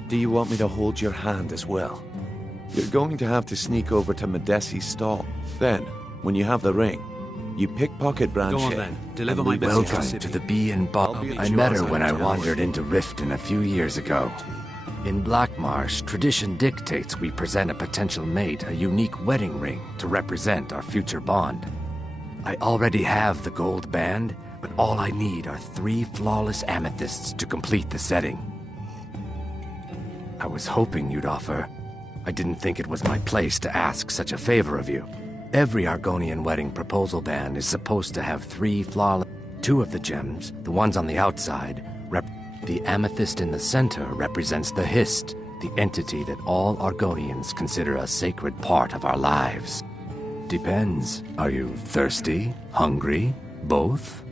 Do you want me to hold your hand as well? You're going to have to sneak over to Medesi's stall. Then, when you have the ring, you pickpocket Branche. Go on then. Deliver my message Welcome to Sibby. to the Bee and Bob. I met her when I wandered into Riften a few years ago. In Blackmarsh, tradition dictates we present a potential mate a unique wedding ring to represent our future bond. I already have the gold band, but all I need are 3 flawless amethysts to complete the setting. I was hoping you'd offer. I didn't think it was my place to ask such a favor of you. Every Argonian wedding proposal band is supposed to have 3 flawless... 2 of the gems, the ones on the outside, the amethyst in the center represents the Hist, the entity that all Argonians consider a sacred part of our lives. Depends. Are you thirsty? Hungry? Both?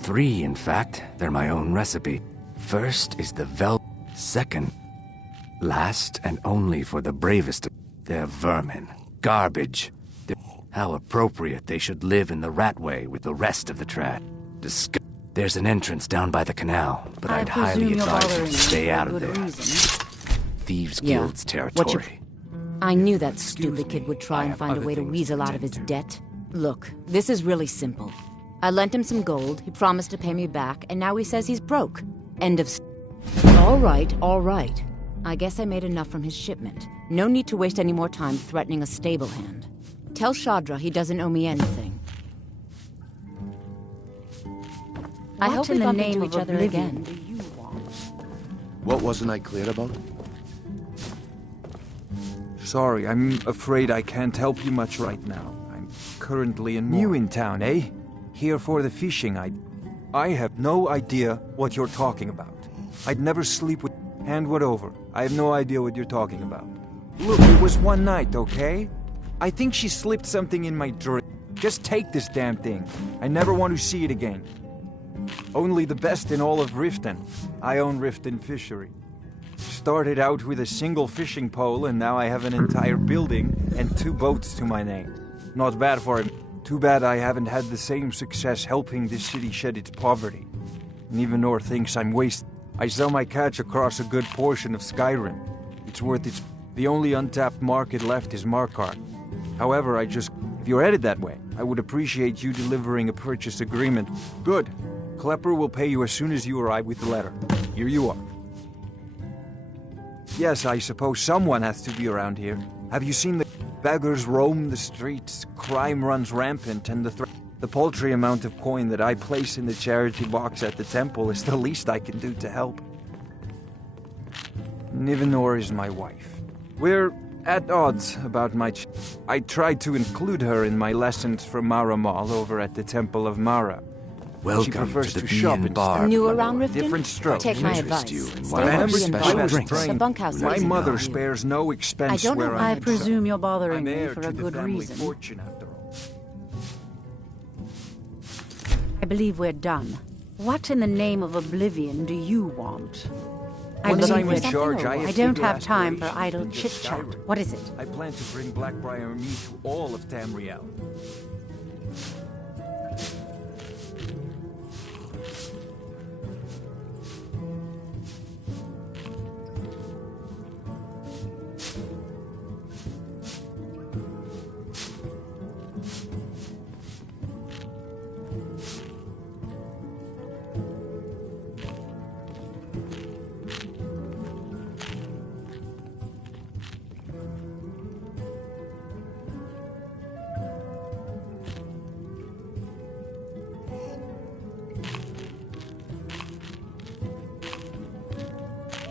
Three, in fact. They're my own recipe. First is the Second, last and only for the bravest. They're vermin. Garbage. How appropriate they should live in the Ratway with the rest of the trash. There's an entrance down by the canal, but I'd highly advise you to stay out of there. Thieves' Guild's territory. I knew that stupid kid would try and find a way to weasel out of his debt. Look, this is really simple. I lent him some gold, he promised to pay me back, and now he says he's broke. End of... All right. I guess I made enough from his shipment. No need to waste any more time threatening a stable hand. Tell Shadra he doesn't owe me anything. I hope we bump into each other again. What wasn't I clear about? Sorry, I'm afraid I can't help you much right now. I'm currently new in town, eh? Here for the fishing. I have no idea what you're talking about. I'd never sleep with... Hand what over. I have no idea what you're talking about. Look, it was one night, okay? I think she slipped something in my drink. Just take this damn thing. I never want to see it again. Only the best in all of Riften. I own Riften Fishery. Started out with a single fishing pole, and now I have an entire building and 2 boats to my name. Not bad for him. Too bad I haven't had the same success helping this city shed its poverty. And even Nor thinks I'm wasted. I sell my catch across a good portion of Skyrim. It's worth its... The only untapped market left is Markarth. However, if you're headed that way, I would appreciate you delivering a purchase agreement. Good. Klepper will pay you as soon as you arrive with the letter. Here you are. Yes, I suppose someone has to be around here. Have you seen the beggars roam the streets, crime runs rampant, and the paltry amount of coin that I place in the charity box at the temple is the least I can do to help. Nivenor is my wife. We're at odds about my I tried to include her in my lessons from Mara Mall over at the Temple of Mara. Welcome she prefers to the shop Bee and Bar. instead. New around Riften? Different strokes. Take my advice. The bunkhouse. My mother spares no expense I don't know. where I I'm presume you're bothering me for a good reason. Fortune, after all. I believe we're done. What in the name of oblivion do you want? Once I'm in charge, I don't have time for idle chit-chat. What is it? I plan to bring Blackbriar meat to all of Tamriel.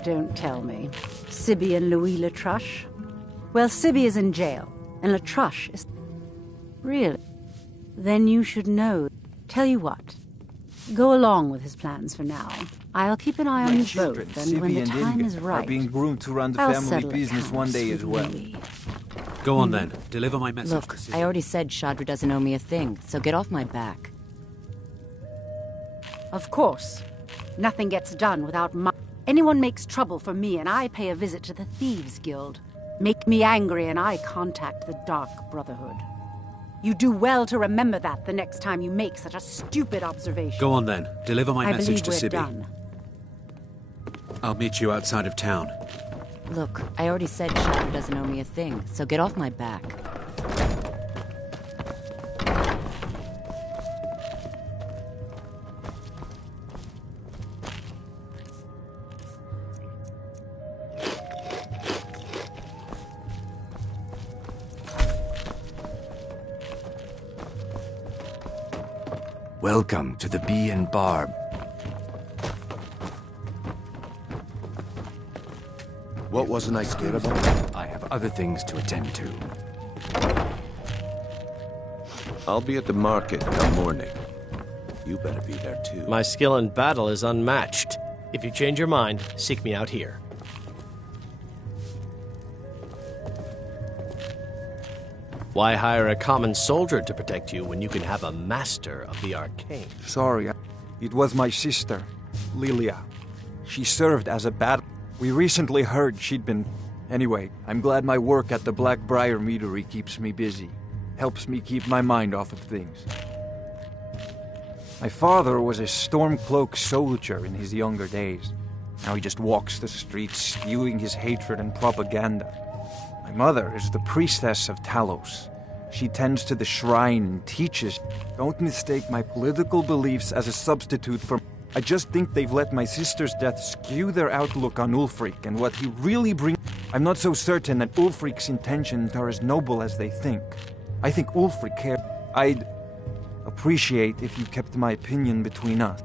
Don't tell me. Sibby and Louis Latruche? Well, Sibby is in jail, and Latruche is... Really? Then you should know. Tell you what. Go along with his plans for now. I'll keep an eye on you both, and when the time is right, are being groomed to run the I'll family settle business one day as well. Go on then. Deliver my message. Look, I already said Shadra doesn't owe me a thing, so get off my back. Of course. Nothing gets done without my... Anyone makes trouble for me, and I pay a visit to the Thieves' Guild. Make me angry, and I contact the Dark Brotherhood. You do well to remember that the next time you make such a stupid observation. Go on then. Deliver my I message to believe we're Sibby. done. I'll meet you outside of town. Look, I already said Shadra doesn't owe me a thing, so get off my back. Welcome to the Bee and Bar. What wasn't I scared about? I have other things to attend to. I'll be at the market come morning. You better be there too. My skill in battle is unmatched. If you change your mind, seek me out here. Why hire a common soldier to protect you when you can have a master of the arcane? Sorry, it was my sister, Lilia. She served as a battle. We recently heard she'd been... Anyway, I'm glad my work at the Blackbriar Meadery keeps me busy. Helps me keep my mind off of things. My father was a Stormcloak soldier in his younger days. Now he just walks the streets spewing his hatred and propaganda. My mother is the priestess of Talos. She tends to the shrine and teaches. Don't mistake my political beliefs as a substitute for... I just think they've let my sister's death skew their outlook on Ulfric and what he really brings. I'm not so certain that Ulfric's intentions are as noble as they think. I think Ulfric cared. I'd appreciate if you kept my opinion between us.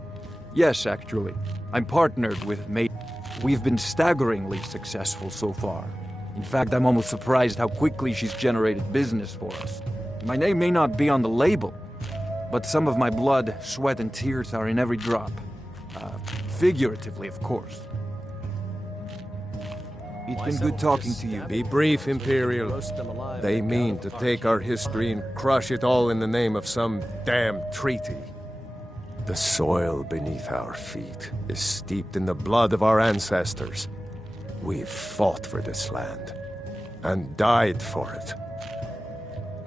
Yes, actually. I'm partnered with May. We've been staggeringly successful so far. In fact, I'm almost surprised how quickly she's generated business for us. My name may not be on the label, but some of my blood, sweat, and tears are in every drop. Figuratively, of course. It's been good talking to you. Be brief, Imperial. They mean to take our history and crush it all in the name of some damn treaty. The soil beneath our feet is steeped in the blood of our ancestors. We've fought for this land, and died for it.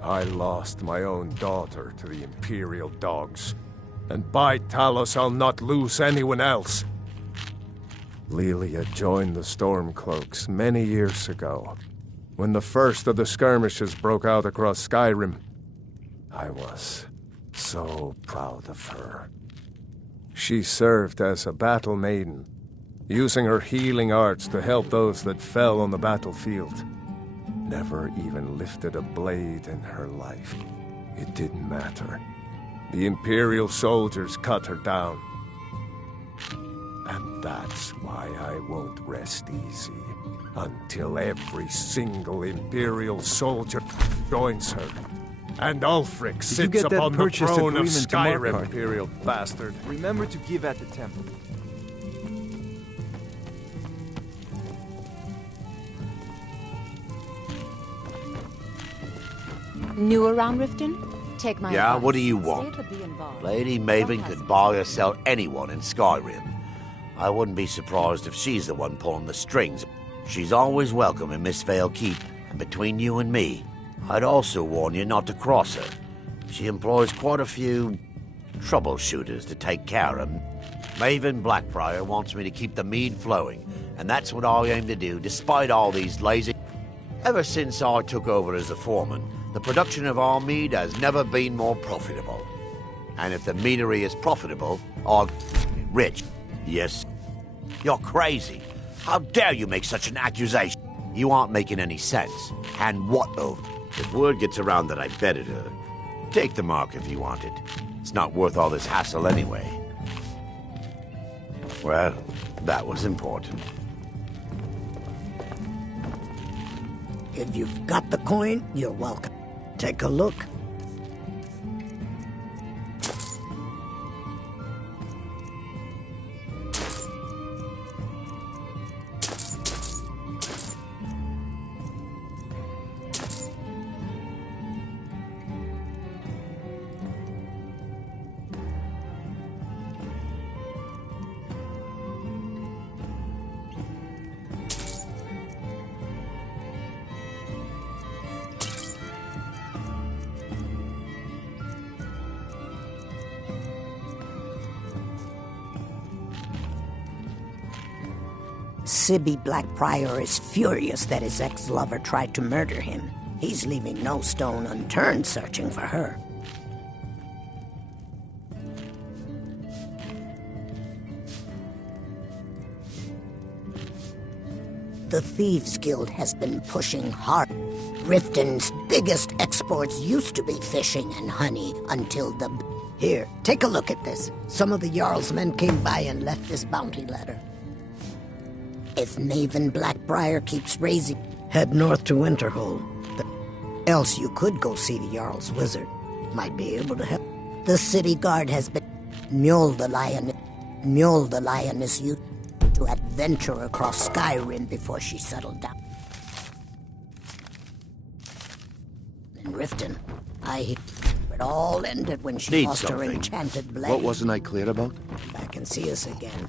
I lost my own daughter to the Imperial dogs, and by Talos I'll not lose anyone else. Lilia joined the Stormcloaks many years ago, when the first of the skirmishes broke out across Skyrim. I was so proud of her. She served as a battle maiden, using her healing arts to help those that fell on the battlefield. Never even lifted a blade in her life. It didn't matter. The Imperial soldiers cut her down. And that's why I won't rest easy until every single Imperial soldier joins her. And Ulfric sits upon the throne of Skyrim. Imperial bastard. Remember to give at the temple. New around Riften? Take my Yeah, advice. what do you want? Lady Maven could buy or sell anyone in Skyrim. I wouldn't be surprised if she's the one pulling the strings. She's always welcome in Mistveil Keep, and between you and me, I'd also warn you not to cross her. She employs quite a few troubleshooters to take care of. Maven Blackbriar wants me to keep the mead flowing, and that's what I aim to do despite all these lazy... Ever since I took over as the foreman, the production of our mead has never been more profitable. And if the meadery is profitable, I'll get rich. Yes. You're crazy. How dare you make such an accusation? You aren't making any sense. And what of? If word gets around that I betted her, take the mark if you want it. It's not worth all this hassle anyway. Well, that was important. If you've got the coin, you're welcome. Take a look. Sibby Blackbriar is furious that his ex-lover tried to murder him. He's leaving no stone unturned searching for her. The Thieves Guild has been pushing hard. Riften's biggest exports used to be fishing and honey until the... Here, take a look at this. Some of the Jarl's men came by and left this bounty letter. If Maven Blackbriar keeps raising, head north to Winterhold. Else you could go see the Jarl's wizard. Might be able to help. The city guard has been... Mjol the lioness used to adventure across Skyrim before she settled down. In Riften, it all ended when she Need lost her something. enchanted blade. What wasn't I clear about? Back and see us again.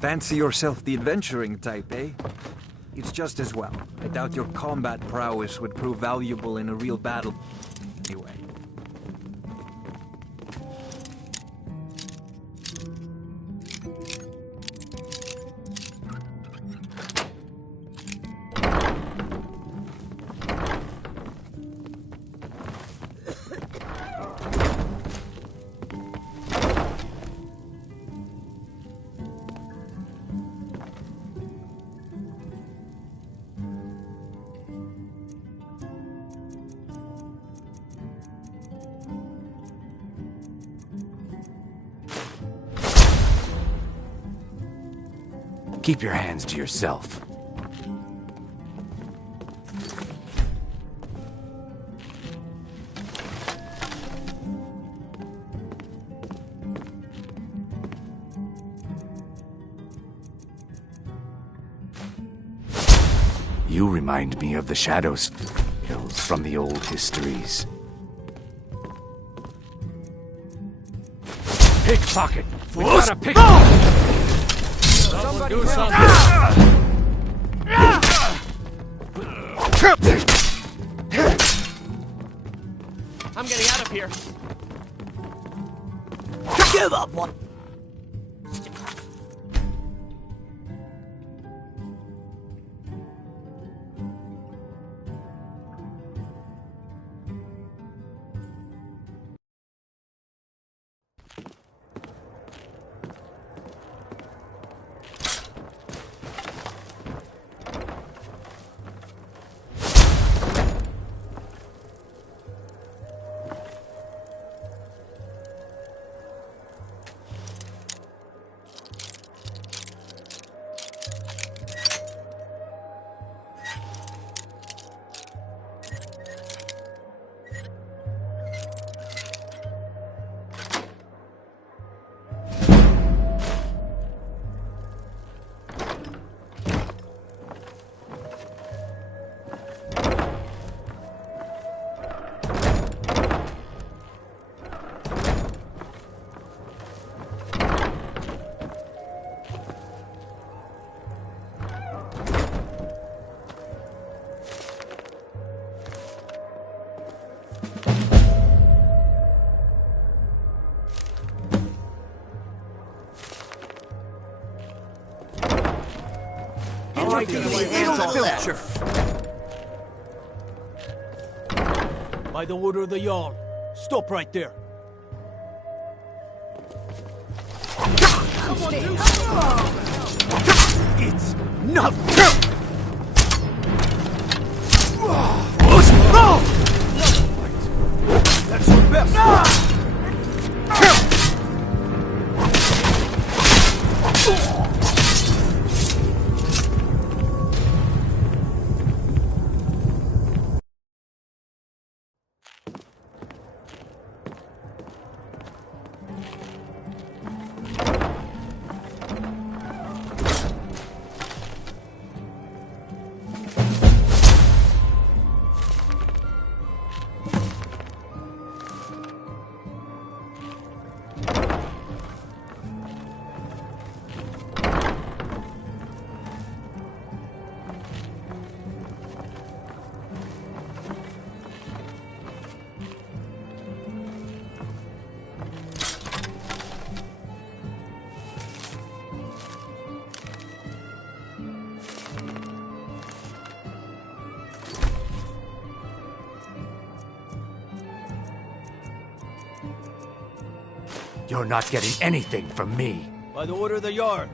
Fancy yourself the adventuring type, eh? It's just as well. I doubt your combat prowess would prove valuable in a real battle. Anyway. Keep your hands to yourself. You remind me of the shadows hills from the old histories. Pickpocket! We got a pickpocket! Somebody do something! I'm getting out of here. Give up one. right here. By the order of the Jarl, stop right there. It's not. That's your best. You're not getting anything from me. By the order of the Jarl.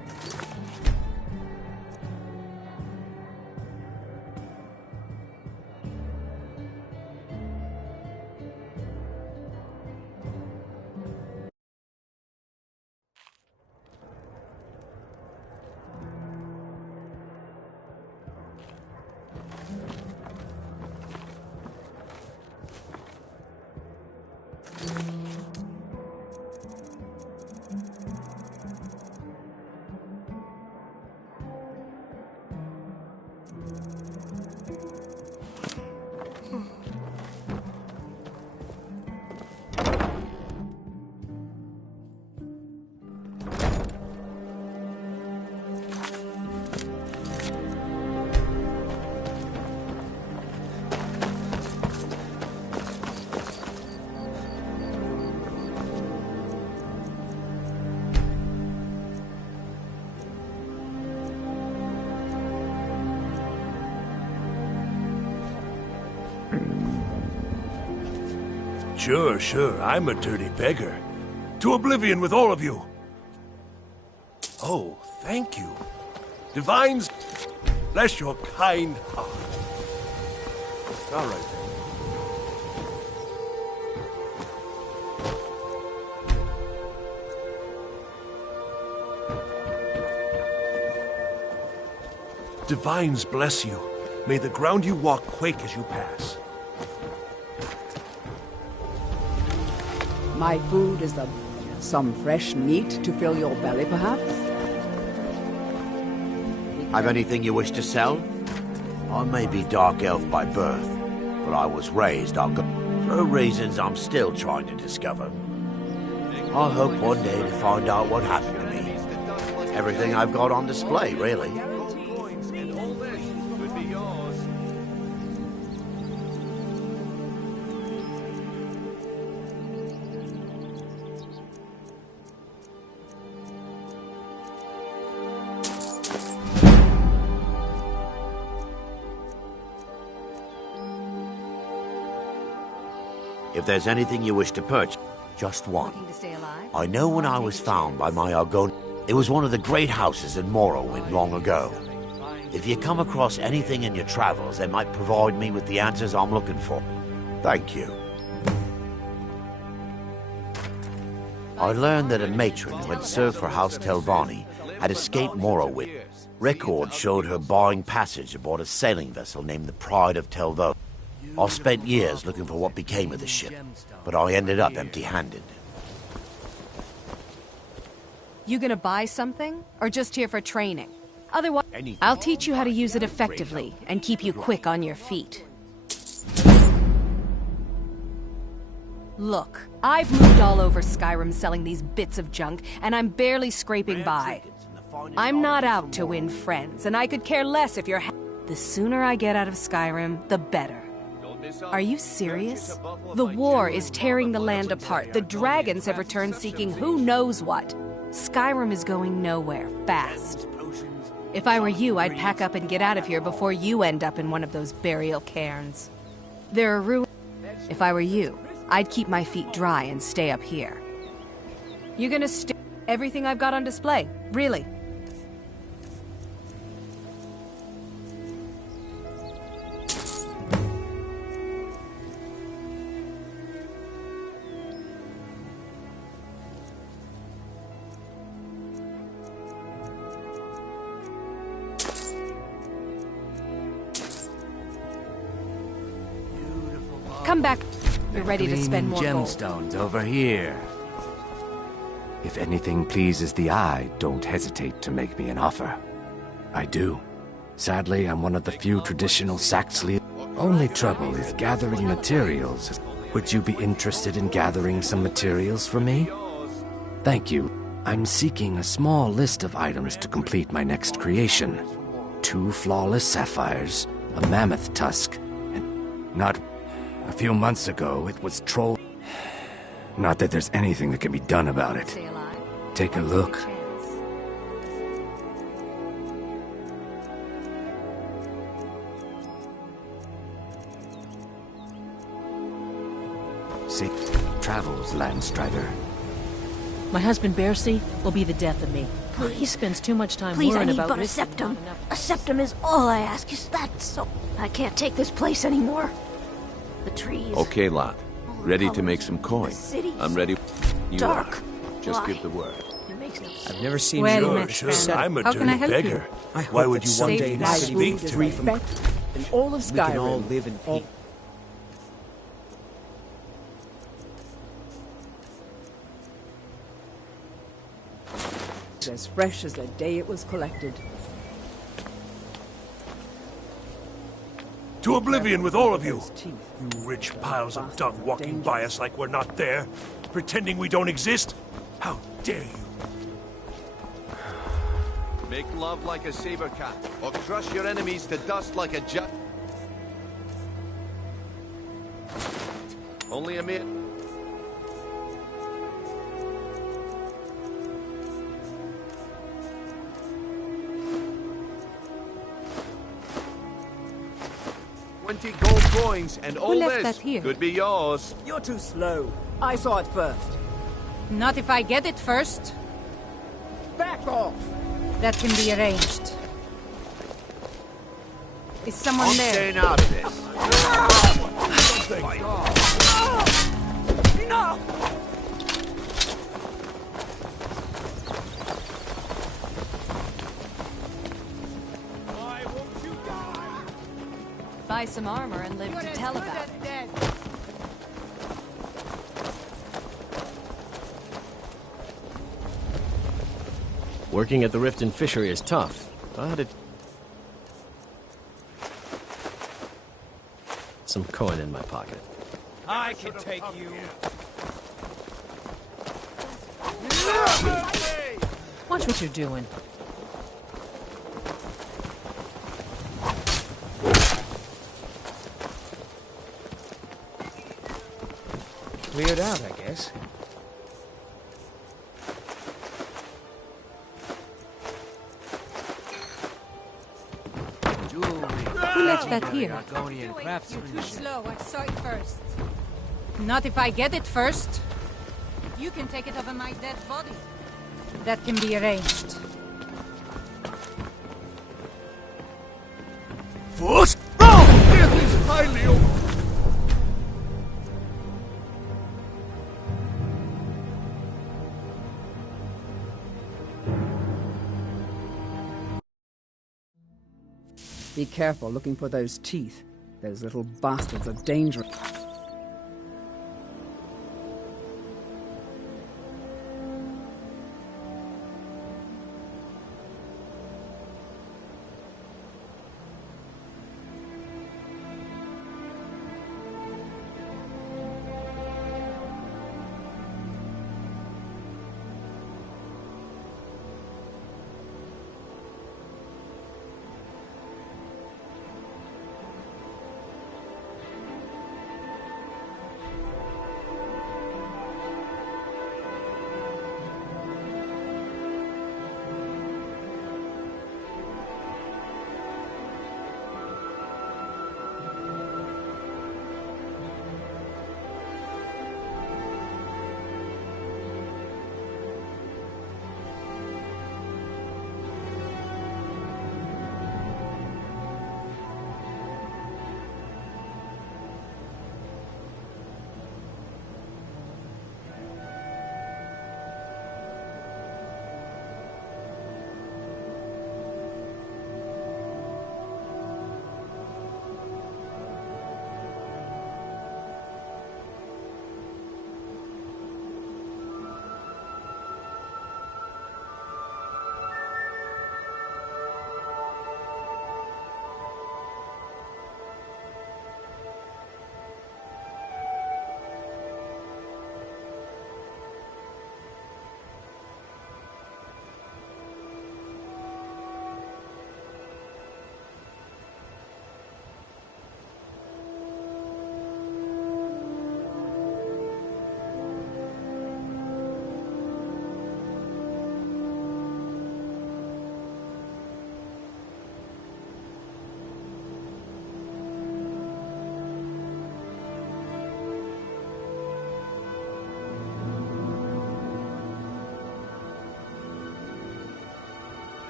Sure, I'm a dirty beggar. To oblivion with all of you. Oh, thank you. Divines, bless your kind heart. All right. Divines bless you. May the ground you walk quake as you pass. My food is some fresh meat to fill your belly, perhaps? Have anything you wish to sell? I may be Dark Elf by birth, but I was raised for reasons I'm still trying to discover. I hope one day to find out what happened to me. Everything I've got on display, really. If there's anything you wish to purchase, just one. I know when I was found by my Argon, it was one of the great houses in Morrowind long ago. If you come across anything in your travels that might provide me with the answers I'm looking for, thank you. I learned that a matron who had served for House Telvanni had escaped Morrowind. Records showed her barring passage aboard a sailing vessel named the Pride of Telvanni. I spent years looking for what became of the ship, but I ended up empty-handed. You gonna buy something, or just here for training? Otherwise, I'll teach you how to use it effectively, and keep you quick on your feet. Look, I've moved all over Skyrim selling these bits of junk, and I'm barely scraping by. I'm not out to win friends, and I could care less if you're the sooner I get out of Skyrim, the better. Are you serious? The war is tearing the land apart. The dragons have returned seeking who knows what. Skyrim is going nowhere, fast. If I were you, I'd pack up and get out of here before you end up in one of those burial cairns. There are ruins. If I were you, I'd keep my feet dry and stay up here. You're gonna everything I've got on display, really. Come back. You're ready to spend more gold. Gemstones over here. If anything pleases the eye, don't hesitate to make me an offer. I do. Sadly, I'm one of the few traditional Saxley. Only trouble is gathering materials. Would you be interested in gathering some materials for me? Thank you. I'm seeking a small list of items to complete my next creation. 2 flawless sapphires, a mammoth tusk, and not... A few months ago, it was troll... Not that there's anything that can be done about it. Take a look. Safe travels, Landstrider. My husband Bercy will be the death of me. He spends too much time Please, I worrying need about but a Riften. septum. A septum is all I ask. Is that so? I can't take this place anymore. The trees. Okay, lad. Ready to make some coin. I'm ready. You Dark. are. Just give the word. It makes no sense. I've never seen Well, you. my friend, I'm a how can I dirty help beggar. you? Why would you one day Safe speak food to free me? from In all of we can all Skyrim, live in peace. as fresh as the day it was collected. To oblivion with all of you! You rich piles of dung walking by us like we're not there, pretending we don't exist? How dare you! Make love like a saber cat, or crush your enemies to dust like a jet. Only a minute. Gold coins and all left this that here? could be yours. You're too slow. I saw it first. Not if I get it first. Back off! That can be arranged. Is someone I'm there? staying out of this. Enough! Buy some armor and live to tell about it. Working at the Riften fishery is tough, but it... Some coin in my pocket. I can take you. Watch what you're doing. Cleared out, I guess. Who left that here? Argonian You're too slow. I saw it first. Not if I get it first. You can take it over my dead body. That can be arranged. Force? Oh! Death is highly over. Be careful looking for those teeth. Those little bastards are dangerous.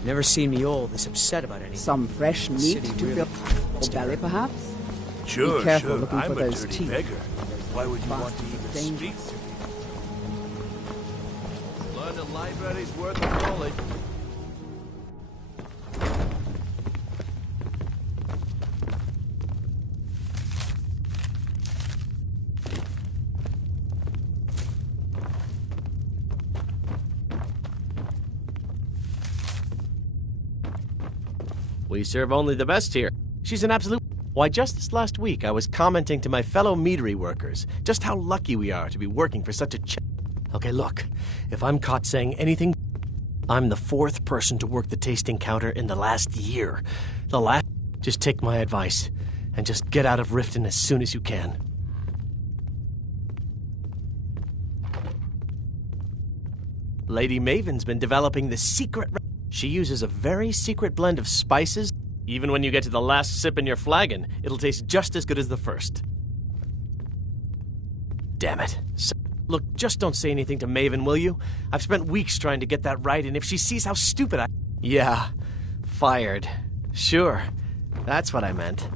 I've never seen me all this upset about anything. Some fresh meat to fill your belly, perhaps? Sure, Be careful sure. looking I'm for a those dirty teeth. beggar. Why would you want to even speak to me? London Library's worth a knowledge. We serve only the best here. She's an absolute... Why, just this last week, I was commenting to my fellow meadery workers just how lucky we are to be working for such a Okay, look. If I'm caught saying anything... I'm the 4th person to work the tasting counter in the last year. Just take my advice and just get out of Riften as soon as you can. Lady Maven's been developing the secret... She uses a very secret blend of spices. Even when you get to the last sip in your flagon, it'll taste just as good as the first. Damn it. Look, just don't say anything to Maven, will you? I've spent weeks trying to get that right, and if she sees how stupid I... Yeah, fired. Sure, that's what I meant.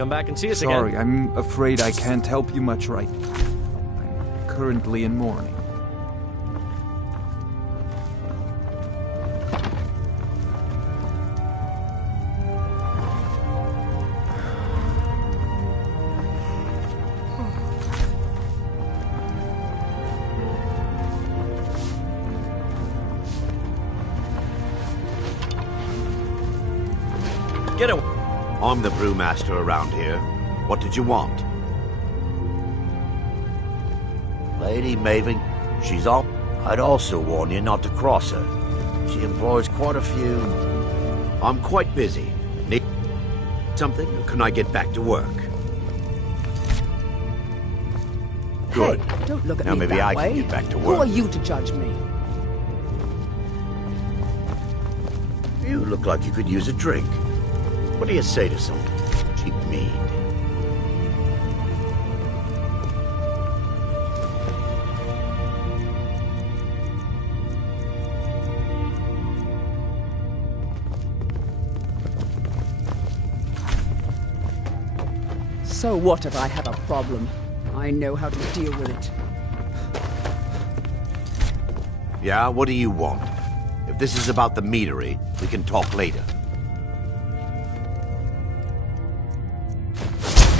Come back and see us again. Sorry, I'm afraid I can't help you much right now. I'm currently in mourning. Get away. I'm the brewmaster around here. What did you want? Lady Maven, she's all... I'd also warn you not to cross her. She employs quite a few... I'm quite busy. Need something, or can I get back to work? Good. Hey, don't look at now me maybe that I way. can get back to Who work. are you to judge me? You look like you could use a drink. What do you say to some cheap mead? So what if I have a problem? I know how to deal with it. Yeah, what do you want? If this is about the meadery, we can talk later.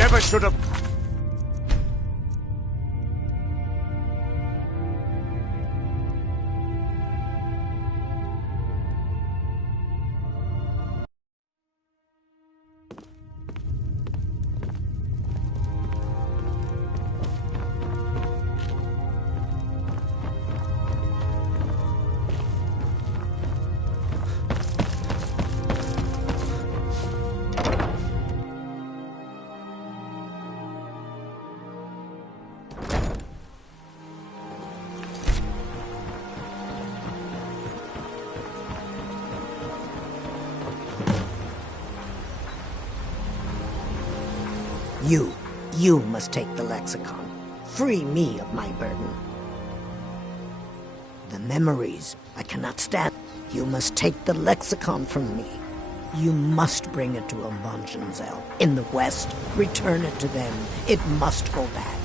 Never should have... You must take the lexicon. Free me of my burden. The memories I cannot stand. You must take the lexicon from me. You must bring it to Avanzanzel in the west. Return it to them. It must go back.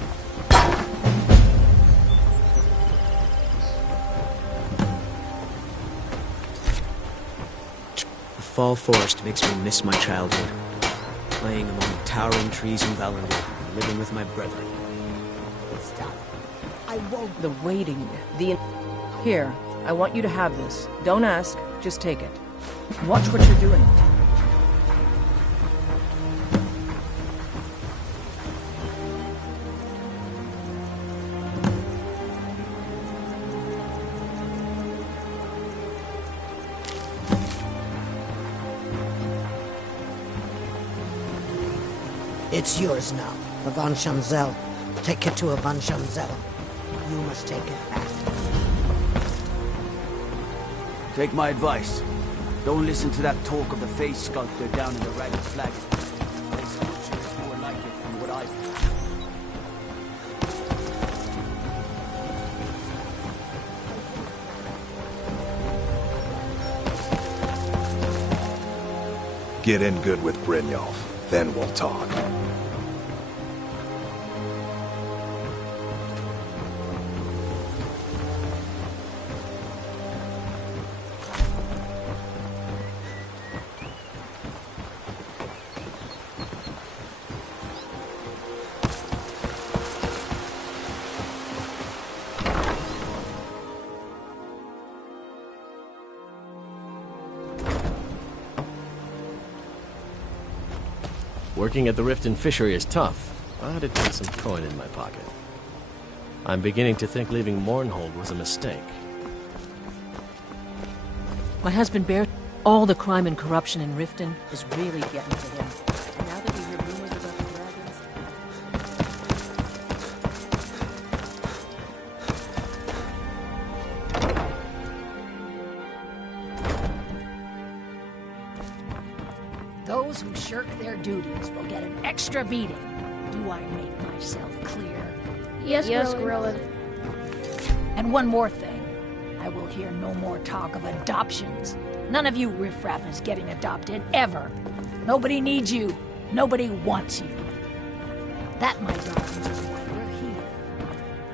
The fall forest makes me miss my childhood. Playing among the towering trees in Valenwood, living with my brethren. Stop. I won't. The waiting, Here, I want you to have this. Don't ask, just take it. Watch what you're doing. It's yours now, Avanzanzel. Take it to Avanzanzel. You must take it back. Take my advice. Don't listen to that talk of the face sculptor down in the Ragged Flagon. His sculpture is more like it from what I've heard. Get in good with Brynjolf, then we'll talk. Working at the Riften fishery is tough, but it puts some coin in my pocket. I'm beginning to think leaving Mournhold was a mistake. My husband Bear, all the crime and corruption in Riften is really getting to him. Now that we hear rumors about the dragons... Those who shirk their duties will get an extra beating. Do I make myself clear? Yes, Gorilla. And one more thing. I will hear no more talk of adoptions. None of you riffraff is getting adopted, ever. Nobody needs you. Nobody wants you. That, my darlings, is why we're here.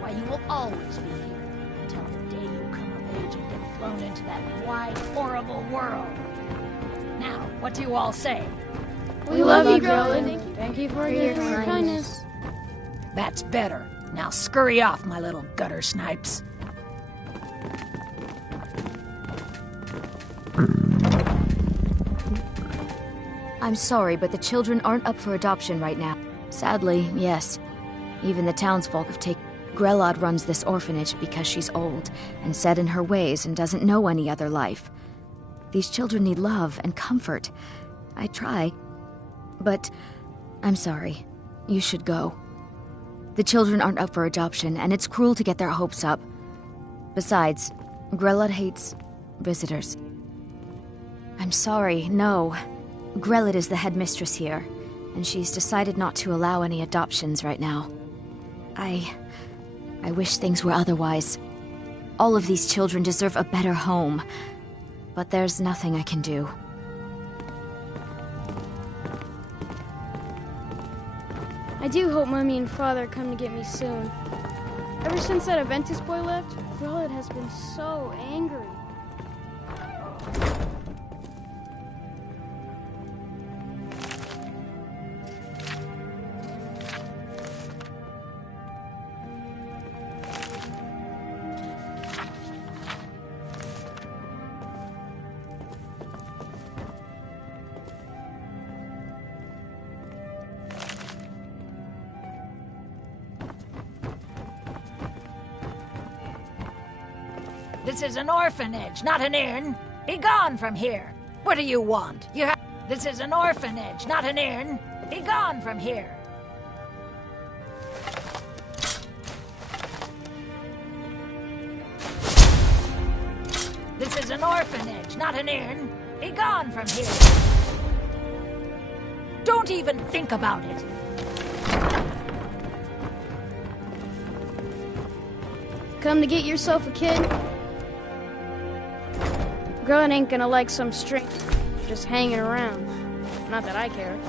Why you will always be here. Until the day you come of age and get thrown into that wide, horrible world. Now, what do you all say? We love you, Gorilla. Thank you for your kindness. That's better. Now scurry off, my little gutter snipes. I'm sorry, but the children aren't up for adoption right now. Sadly, yes. Even the townsfolk have taken... Grelod runs this orphanage because she's old and set in her ways and doesn't know any other life. These children need love and comfort. I try. But I'm sorry. You should go. The children aren't up for adoption, and it's cruel to get their hopes up. Besides, Grelod hates visitors. I'm sorry, no. Grelod is the headmistress here, and she's decided not to allow any adoptions right now. I wish things were otherwise. All of these children deserve a better home, but there's nothing I can do. I do hope Mommy and Father come to get me soon. Ever since that Aventus boy left, Grelod has been so angry. This is an orphanage, not an inn. Be gone from here. What do you want? This is an orphanage, not an inn. Be gone from here. This is an orphanage, not an inn. Be gone from here. Don't even think about it. Come to get yourself a kid? Girl ain't gonna like some string just hanging around. Not that I care.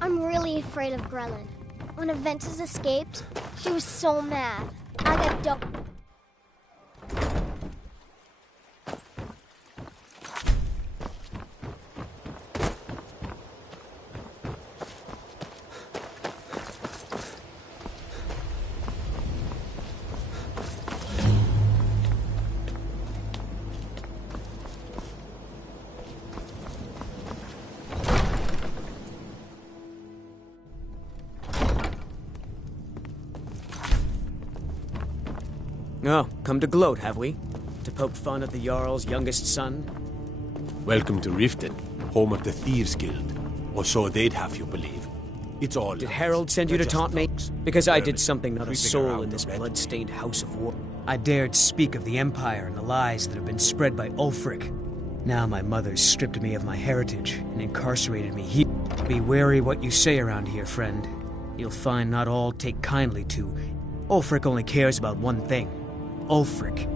I'm really afraid of Grelin. When Aventus escaped, she was so mad. I got dumped. Oh, come to gloat, have we? To poke fun at the Jarl's youngest son? Welcome to Riften, home of the Thieves Guild. Or so they'd have you believe. It's all Did lies. Harold send you to They're taunt me? just Because I did vermin something not a creeping soul around in the this red blood-stained house of war. I dared speak of the Empire and the lies that have been spread by Ulfric. Now my mother's stripped me of my heritage and incarcerated me here. Be wary what you say around here, friend. You'll find not all take kindly to. Ulfric only cares about one thing. Ulfric.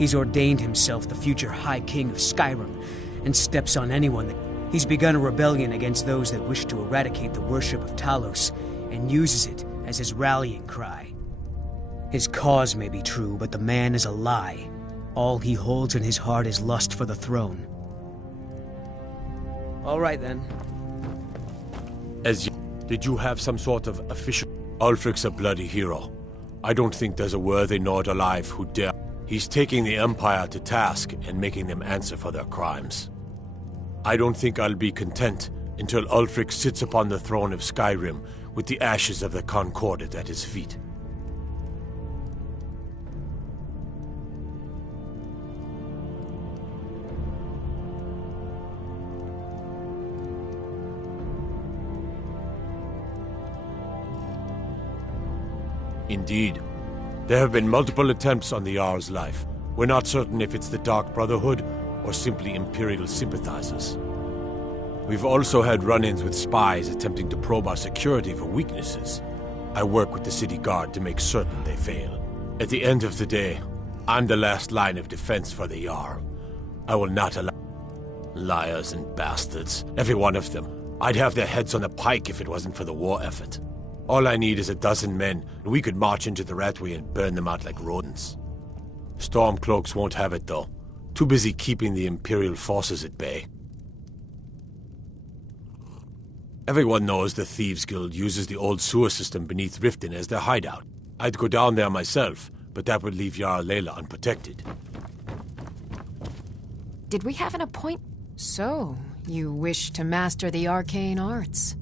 He's ordained himself the future High King of Skyrim, and steps on anyone that... He's begun a rebellion against those that wish to eradicate the worship of Talos, and uses it as his rallying cry. His cause may be true, but the man is a lie. All he holds in his heart is lust for the throne. All right, then. Did you have some sort of official... Ulfric's a bloody hero. I don't think there's a worthy Nord alive who dare. He's taking the Empire to task and making them answer for their crimes. I don't think I'll be content until Ulfric sits upon the throne of Skyrim with the ashes of the Concordat at his feet. Indeed. There have been multiple attempts on the Jarl's life. We're not certain if it's the Dark Brotherhood or simply Imperial sympathizers. We've also had run-ins with spies attempting to probe our security for weaknesses. I work with the city guard to make certain they fail. At the end of the day, I'm the last line of defense for the Jarl. I will not allow... Liars and bastards, every one of them. I'd have their heads on a pike if it wasn't for the war effort. All I need is a dozen men, and we could march into the Ratway and burn them out like rodents. Stormcloaks won't have it, though. Too busy keeping the Imperial forces at bay. Everyone knows the Thieves Guild uses the old sewer system beneath Riften as their hideout. I'd go down there myself, but that would leave Jarl Layla unprotected. Did we have an appointment? So, you wish to master the arcane arts?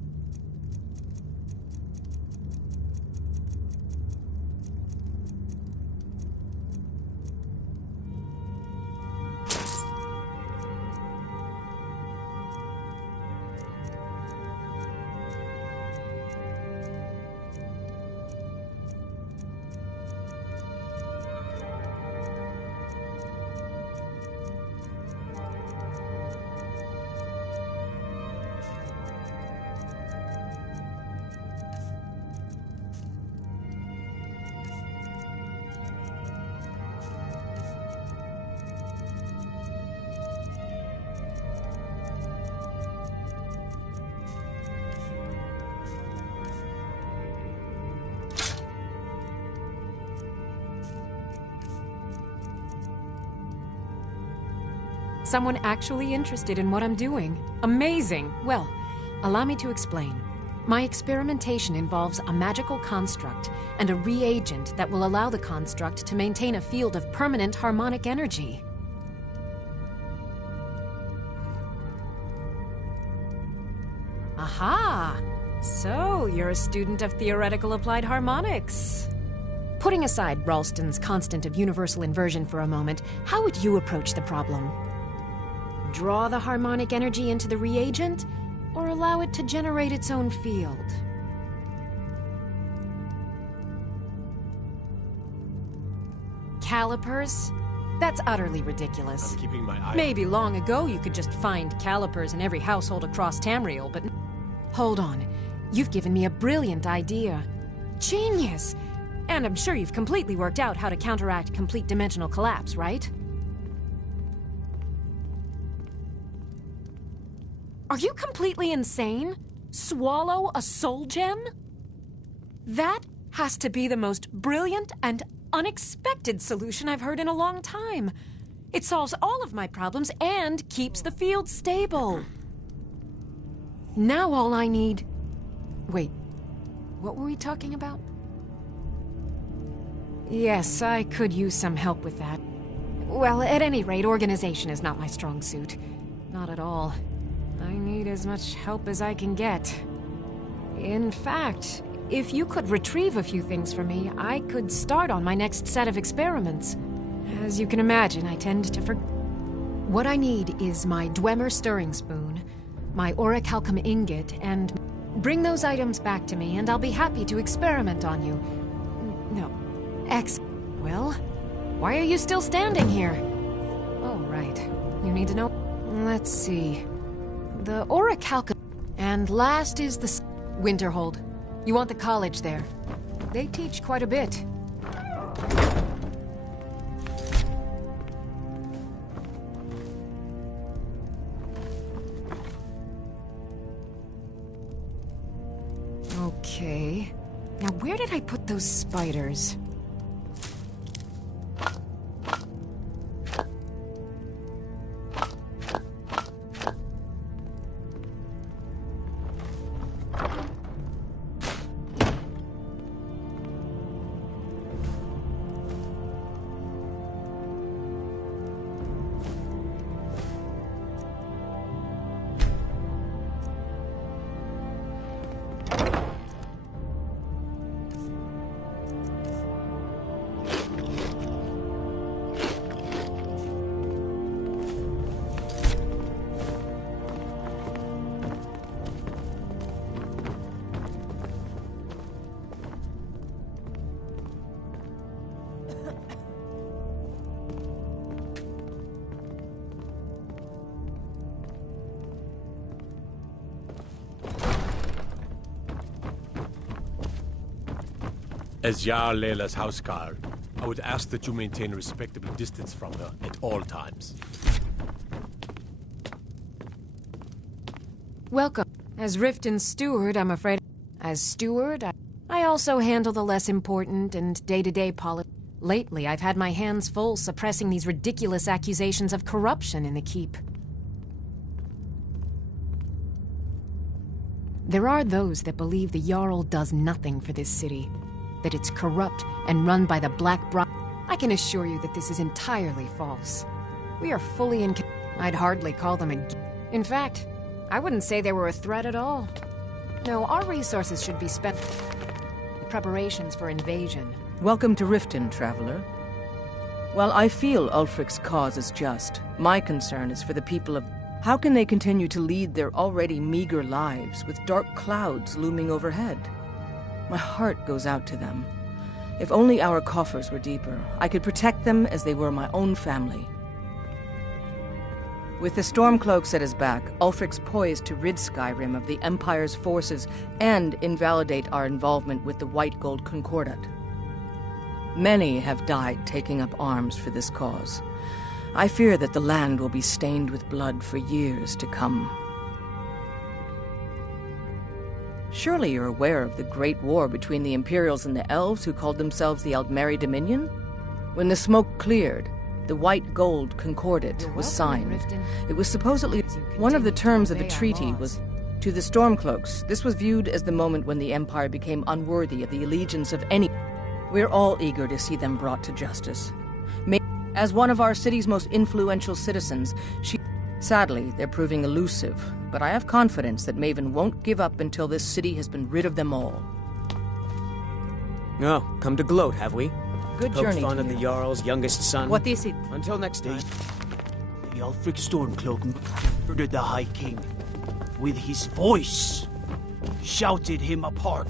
Someone actually interested in what I'm doing. Amazing! Well, allow me to explain. My experimentation involves a magical construct and a reagent that will allow the construct to maintain a field of permanent harmonic energy. Aha! So, you're a student of theoretical applied harmonics. Putting aside Ralston's constant of universal inversion for a moment, how would you approach the problem? Draw the harmonic energy into the reagent, or allow it to generate its own field? Calipers? That's utterly ridiculous. I'm keeping my eye. Maybe long ago you could just find calipers in every household across Tamriel, but... Hold on. You've given me a brilliant idea. Genius! And I'm sure you've completely worked out how to counteract complete dimensional collapse, right? Are you completely insane? Swallow a soul gem? That has to be the most brilliant and unexpected solution I've heard in a long time. It solves all of my problems and keeps the field stable. Now all I need... Wait, what were we talking about? Yes, I could use some help with that. Well, at any rate, organization is not my strong suit. Not at all. I need as much help as I can get. In fact, if you could retrieve a few things for me, I could start on my next set of experiments. As you can imagine, I tend to forget. What I need is my Dwemer stirring spoon, my orichalcum ingot, and... Bring those items back to me, and I'll be happy to experiment on you. No. Well, why are you still standing here? Oh, right. You need to know... Let's see... The orichalcum... And last is the... Winterhold. You want the college there. They teach quite a bit. Okay. Now where did I put those spiders? As Jarl Layla's houseguard, I would ask that you maintain a respectable distance from her at all times. Welcome. As Riften's steward, I'm afraid... As steward, I also handle the less important and day-to-day politics. Lately, I've had my hands full suppressing these ridiculous accusations of corruption in the keep. There are those that believe the Jarl does nothing for this city, that it's corrupt and run by the Black Bro... I can assure you that this is entirely false. We are fully in... I'd hardly call them a... In fact, I wouldn't say they were a threat at all. No, our resources should be spent... preparations for invasion. Welcome to Riften, traveler. While I feel Ulfric's cause is just, my concern is for the people of... How can they continue to lead their already meager lives with dark clouds looming overhead? My heart goes out to them. If only our coffers were deeper, I could protect them as they were my own family. With the Stormcloaks at his back, Ulfric's poised to rid Skyrim of the Empire's forces and invalidate our involvement with the White Gold Concordat. Many have died taking up arms for this cause. I fear that the land will be stained with blood for years to come. Surely you're aware of the Great War between the Imperials and the Elves who called themselves the Aldmeri Dominion? When the smoke cleared, the White Gold Concordat was signed. It was supposedly one of the terms of the treaty was, to the Stormcloaks, this was viewed as the moment when the Empire became unworthy of the allegiance of any... We're all eager to see them brought to justice. As one of our city's most influential citizens, sadly, they're proving elusive, but I have confidence that Maven won't give up until this city has been rid of them all. Oh, come to gloat, have we? Good Poke journey fun to at the you. Jarl's youngest son. What is it? Until next time. The Ulfric Stormcloak murdered the High King. With his voice, shouted him apart.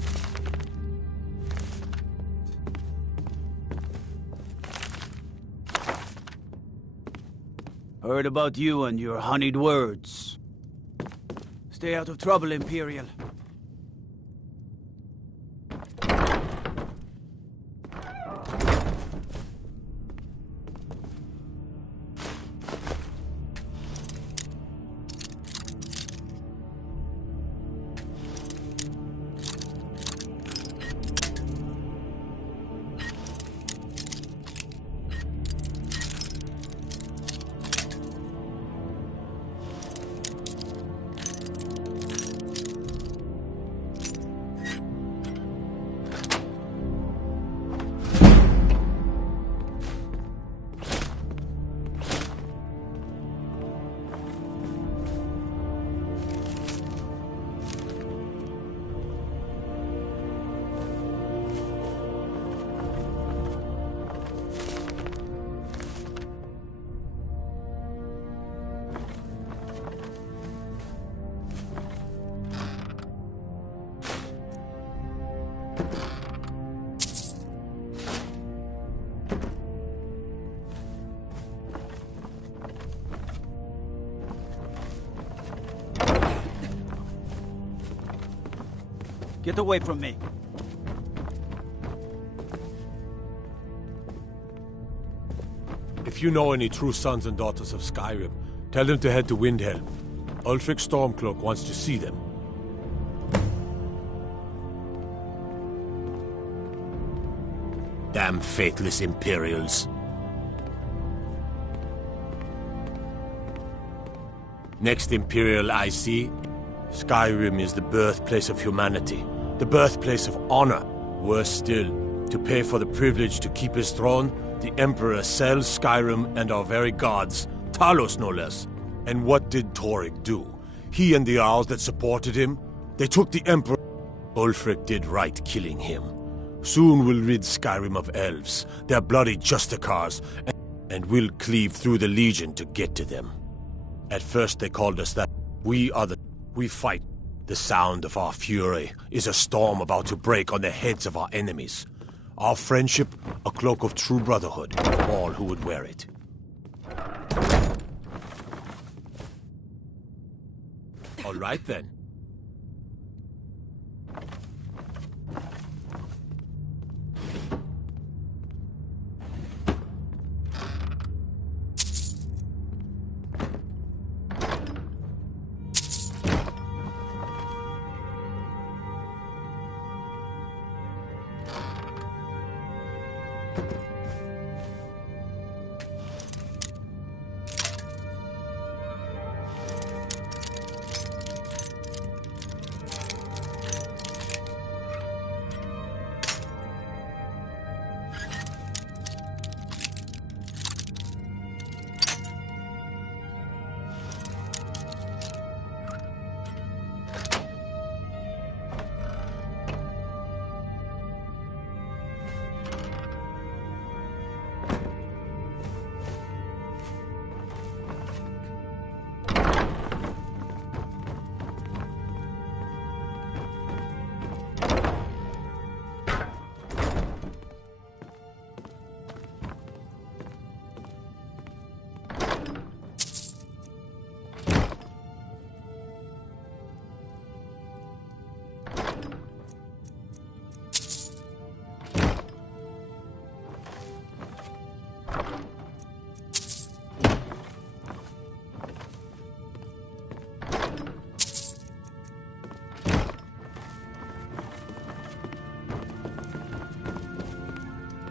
Heard about you and your honeyed words. Stay out of trouble, Imperial. Get away from me. If you know any true sons and daughters of Skyrim, tell them to head to Windhelm. Ulfric Stormcloak wants to see them. Damn faithless Imperials. Next Imperial I see, Skyrim is the birthplace of humanity, the birthplace of honor. Worse still, to pay for the privilege to keep his throne, the Emperor sells Skyrim and our very gods, Talos no less. And what did Torygg do? He and the Owls that supported him, they took the Emperor. Ulfric did right killing him. Soon we'll rid Skyrim of elves, their bloody Justicars, and we'll cleave through the Legion to get to them. At first they called us that. We fight. The sound of our fury is a storm about to break on the heads of our enemies. Our friendship, a cloak of true brotherhood for all who would wear it. All right then.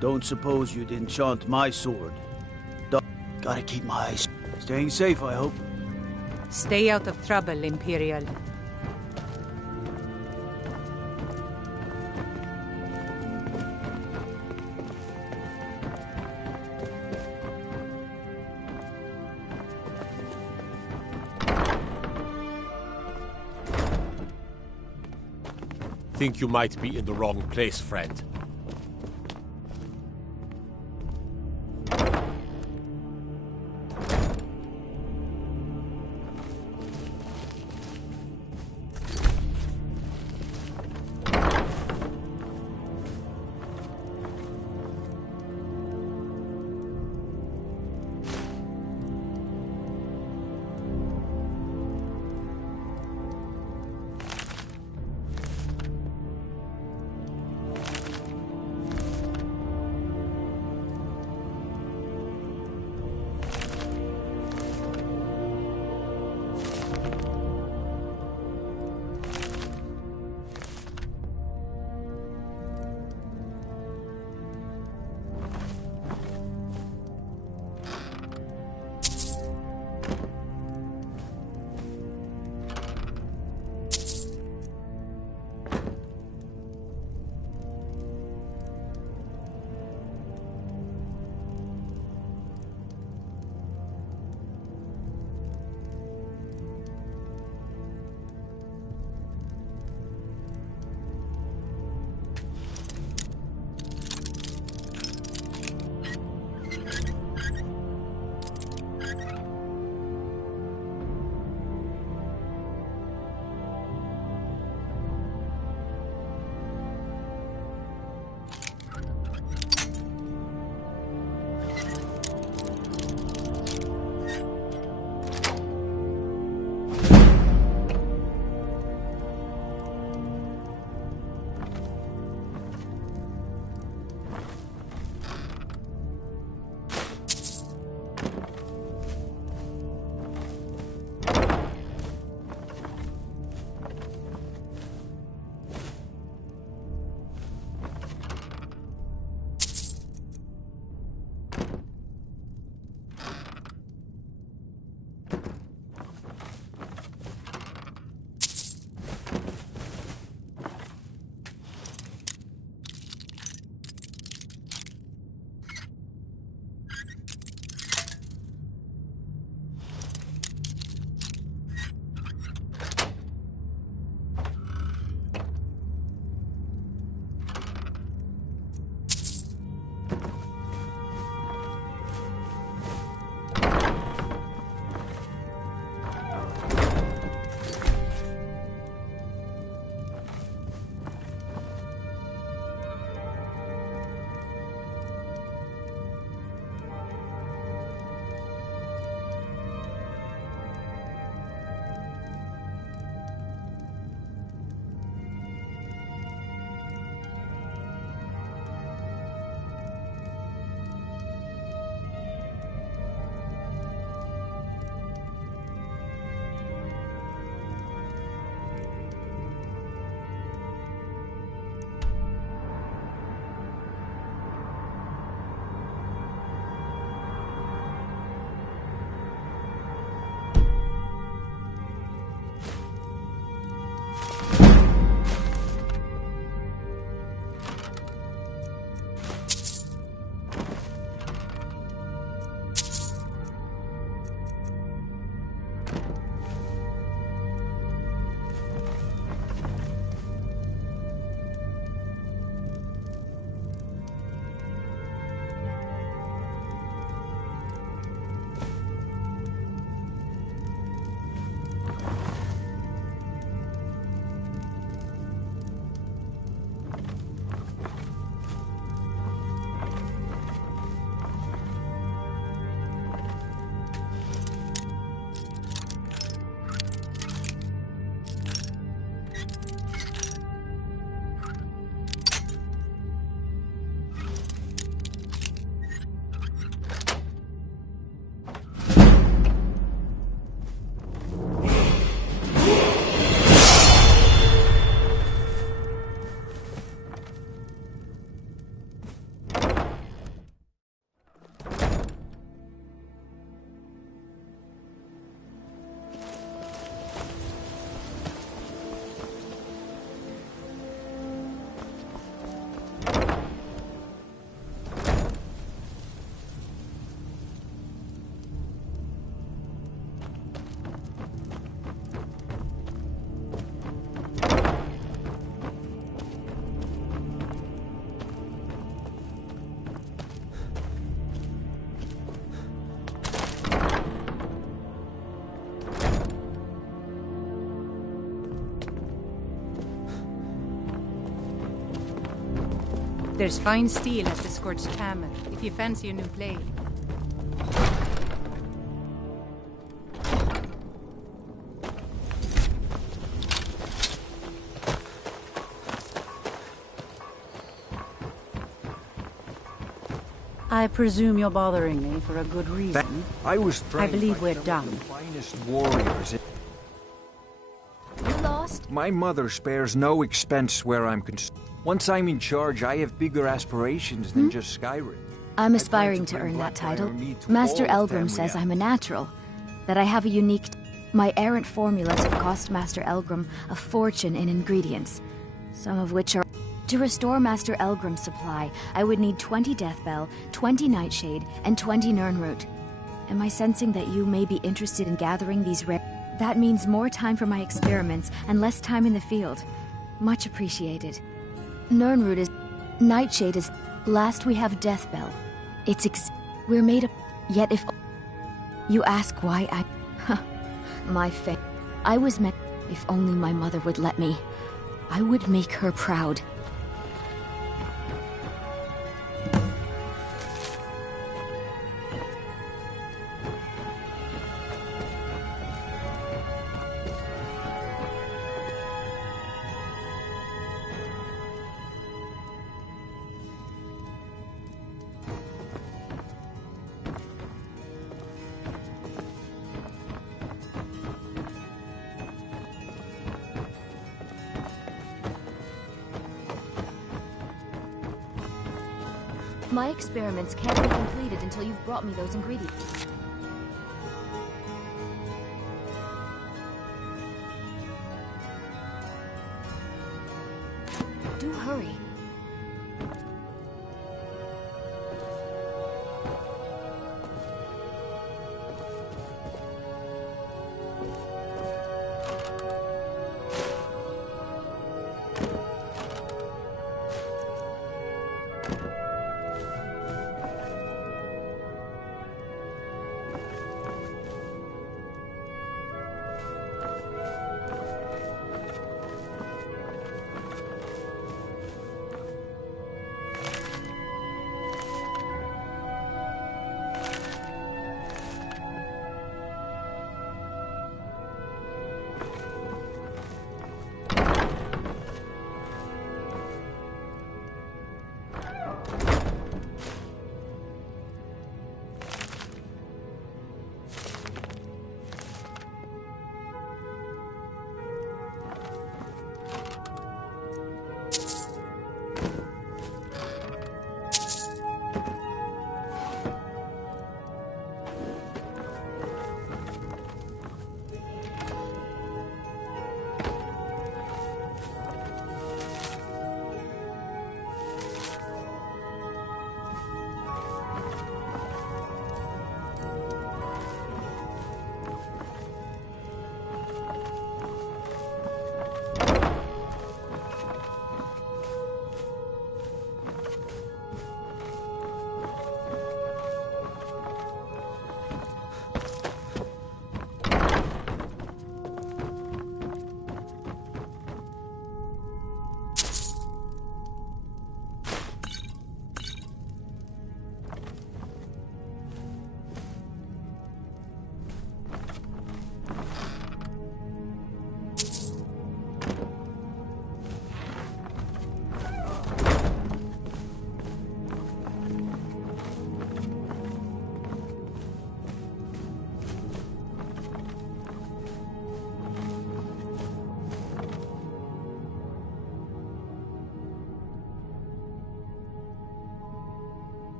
Don't suppose you'd enchant my sword. Gotta keep my eyes. Staying safe, I hope. Stay out of trouble, Imperial. Think you might be in the wrong place, friend. There's fine steel at the Scorched Hammer, if you fancy a new blade. I presume you're bothering me for a good reason. I believe we're done. Finest warriors. You lost? My mother spares no expense where I'm concerned. Once I'm in charge, I have bigger aspirations than just Skyrim. I'm aspiring to earn that title. Master Elgrim says I'm a natural, that I have a unique... My errant formulas have cost Master Elgrim a fortune in ingredients, some of which are... To restore Master Elgrim's supply, I would need 20 Deathbell, 20 Nightshade, and 20 Nirnroot. Am I sensing that you may be interested in gathering these rare... That means more time for my experiments and less time in the field. Much appreciated. Nirnroot is... Nightshade is... Last we have Deathbell. We're made of... Yet if... You ask why I... My fate. I was meant... If only my mother would let me. I would make her proud. My experiments can't be completed until you've brought me those ingredients. Do hurry.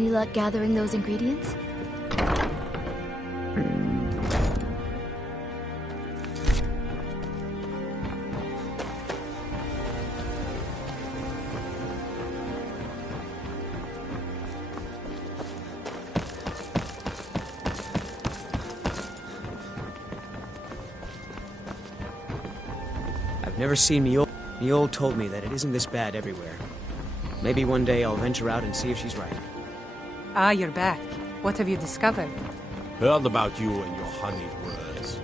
Any luck gathering those ingredients? I've never seen Miol. Miol told me that it isn't this bad everywhere. Maybe one day I'll venture out and see if she's right. Ah, you're back. What have you discovered? Heard about you and your honeyed words.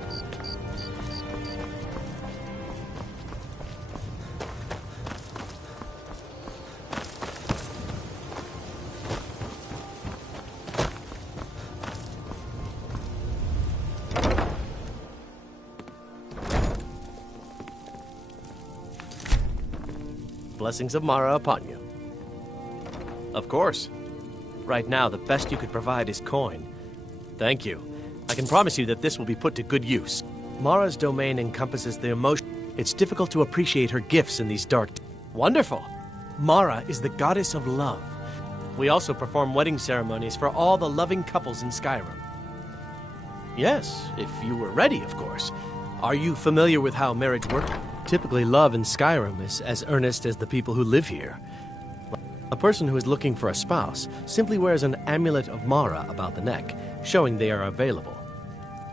Blessings of Mara upon you. Of course. Right now, the best you could provide is coin. Thank you. I can promise you that this will be put to good use. Mara's domain encompasses the emotion. It's difficult to appreciate her gifts in these dark... Wonderful! Mara is the goddess of love. We also perform wedding ceremonies for all the loving couples in Skyrim. Yes, if you were ready, of course. Are you familiar with how marriage works? Typically, love in Skyrim is as earnest as the people who live here. A person who is looking for a spouse simply wears an amulet of Mara about the neck, showing they are available.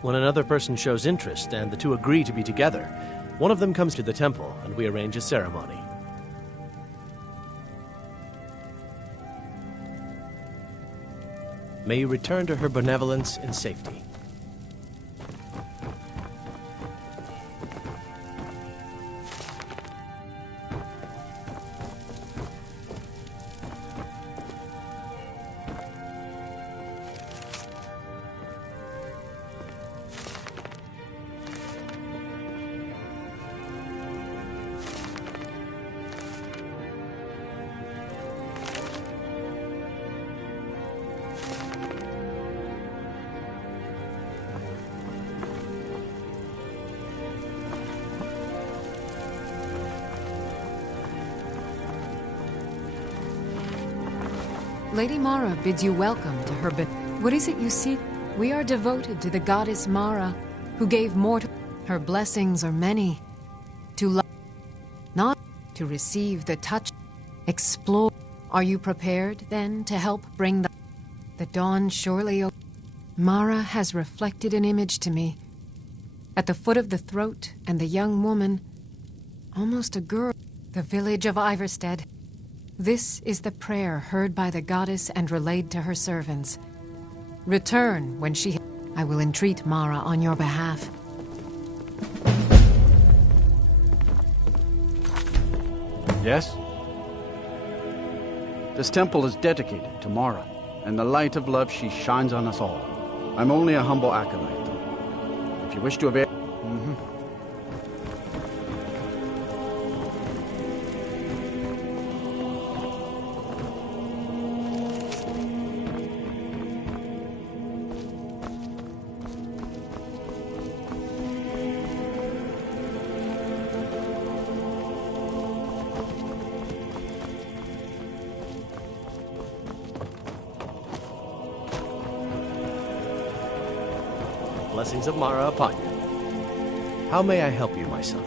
When another person shows interest and the two agree to be together, one of them comes to the temple and we arrange a ceremony. May you return to her benevolence in safety. Lady Mara bids you welcome to her What is it you seek? We are devoted to the goddess Mara, who gave mortal... Her blessings are many. To love, not to receive the touch. Explore. Are you prepared, then, to help bring the dawn surely... Mara has reflected an image to me. At the foot of the throat, and the young woman, almost a girl, the village of Iverstead. This is the prayer heard by the goddess and relayed to her servants. Return when she... I will entreat Mara on your behalf. Yes? This temple is dedicated to Mara, and the light of love she shines on us all. I'm only a humble acolyte, though. If you wish to avail... Blessings of Mara upon you. How may I help you, my son?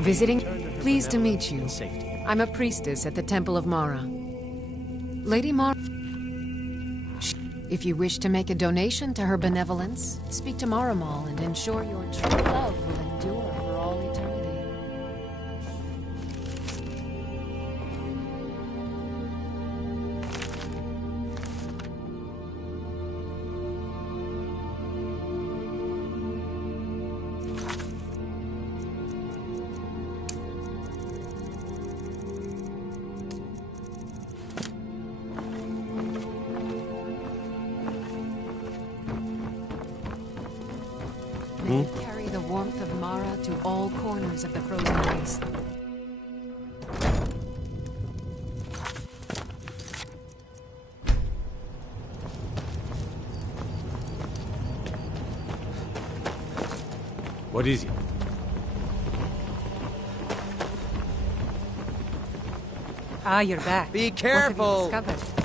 Visiting? Pleased to meet you. I'm a priestess at the Temple of Mara. Lady Mara... If you wish to make a donation to her benevolence, speak to Maramal and ensure your true love will endure for all eternity. May it carry the warmth of Mara to all corners of the frozen waste. What is it? Ah, you're back. Be What careful. have you discovered?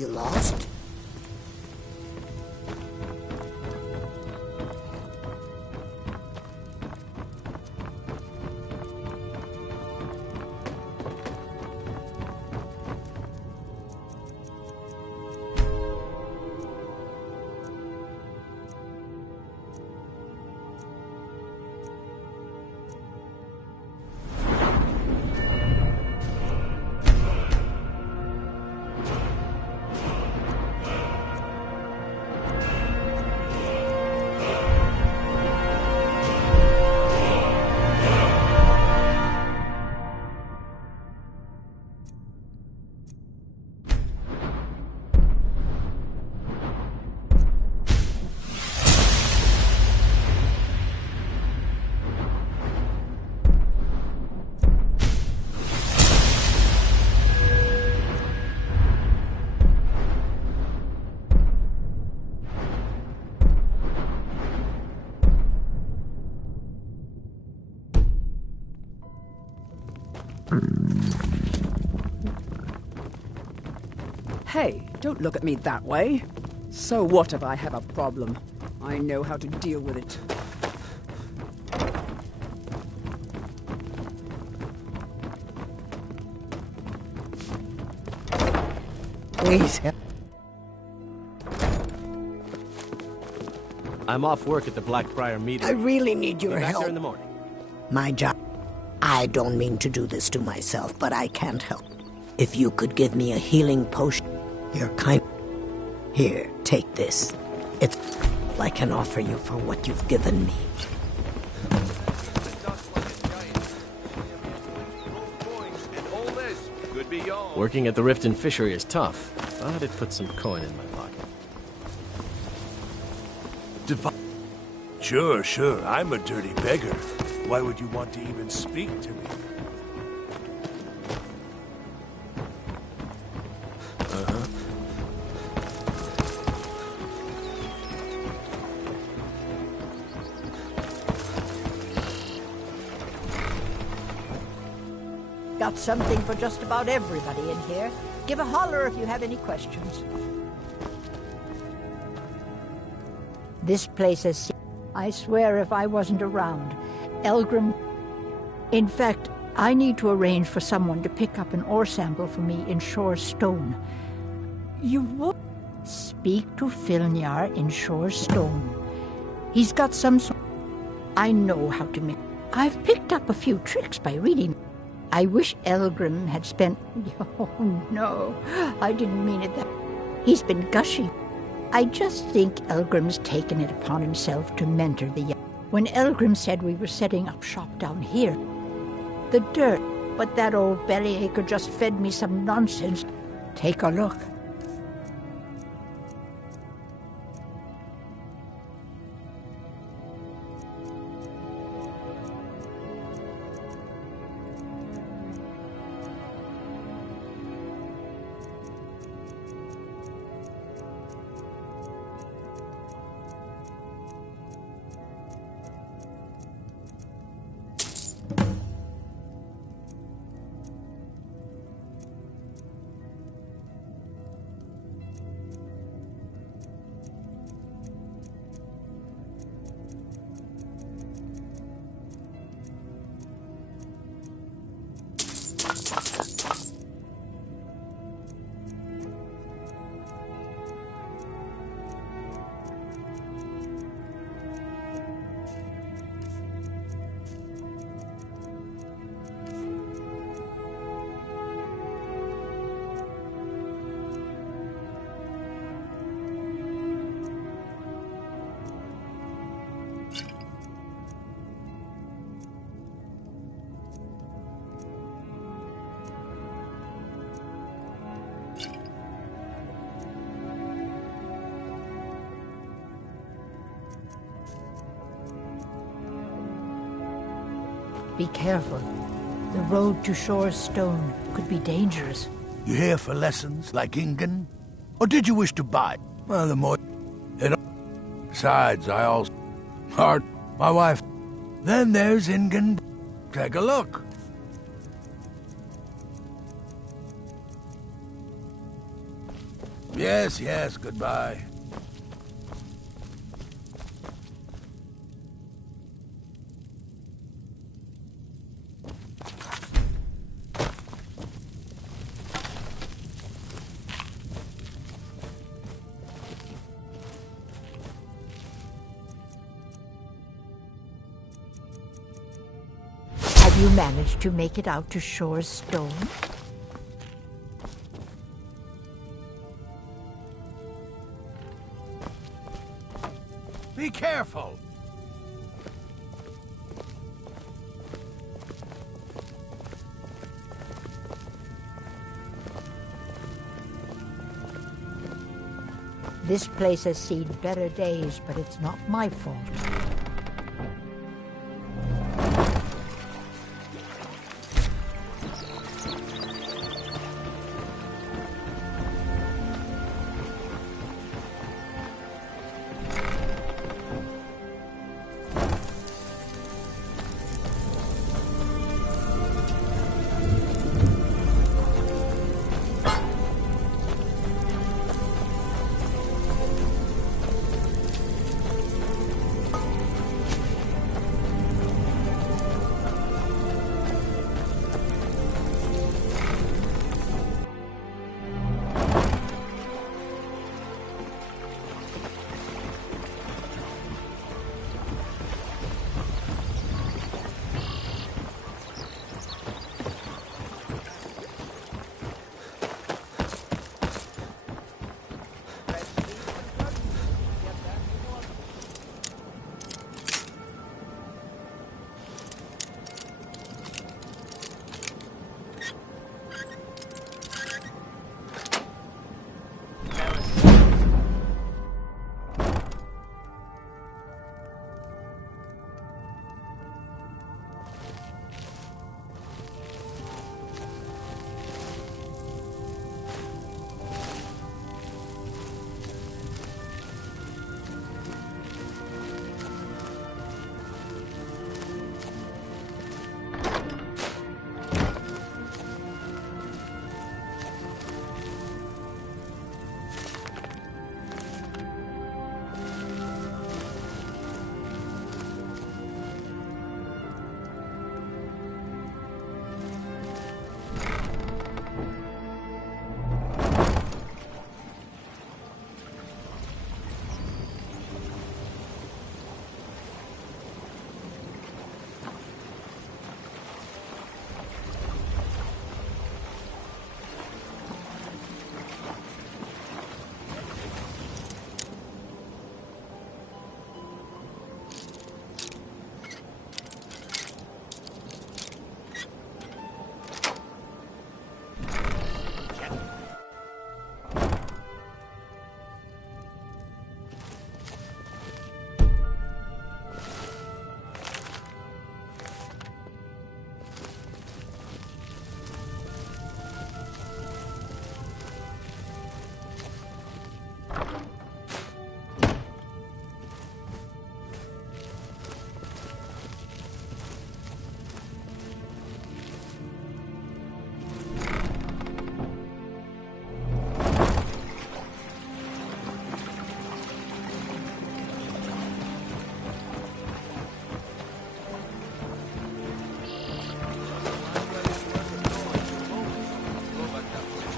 You lost? Hey, don't look at me that way. So what if I have a problem? I know how to deal with it. Please help. I'm off work at the Blackbriar meeting. I really need your Be back help. there in the morning. My job. I don't mean to do this to myself, but I can't help. If you could give me a healing potion, you're kind. Here, take this. It's all I can offer you for what you've given me. Working at the Riften fishery is tough, but it puts some coin in my pocket. Sure. I'm a dirty beggar. Why would you want to even speak to me? Got something for just about everybody in here. Give a holler if you have any questions. This place is... I swear if I wasn't around, Elgrim... In fact, I need to arrange for someone to pick up an ore sample for me in Shore's Stone. You would... Speak to Filnyar in Shore's Stone. He's got some sort... I know how to make... I've picked up a few tricks by reading. I wish Elgrim had spent... Oh, no. I didn't mean it that... He's been gushing. I just think Elgrim's taken it upon himself to mentor the young. When Elgrim said we were setting up shop down here, the dirt, but that old bellyacre just fed me some nonsense. Take a look. Be careful. The road to Shore's Stone could be dangerous. You here for lessons, like Ingen? Or did you wish to buy? Well, the more... Besides, I also... Hard... My wife... Then there's Ingen. Take a look. Yes, goodbye. Have you managed to make it out to Shore's Stone? Be careful! This place has seen better days, but it's not my fault.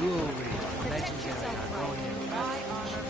Jewelry, legendary Argonian craftsmanship.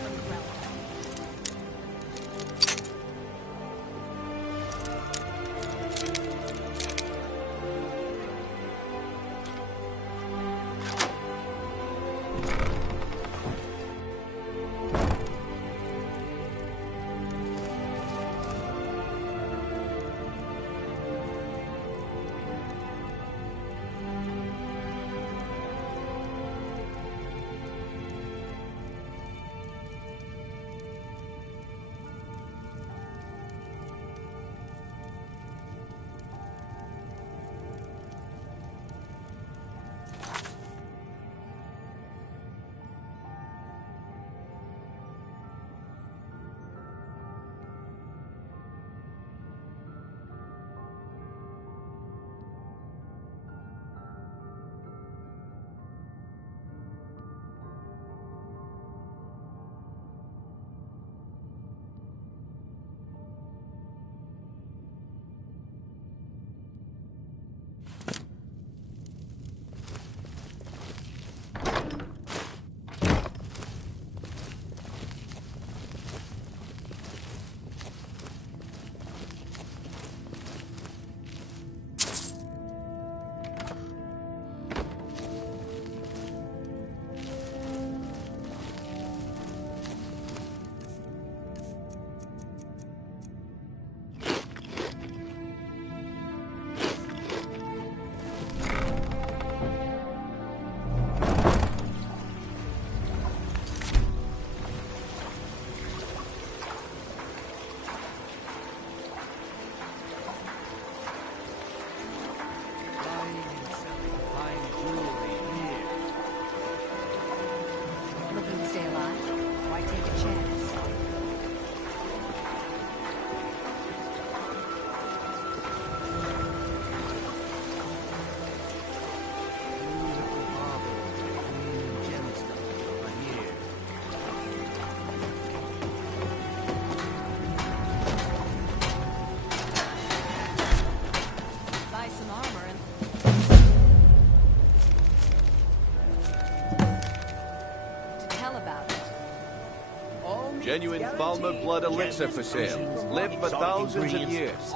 Genuine Falmer blood elixir for sale. Live for thousands of years.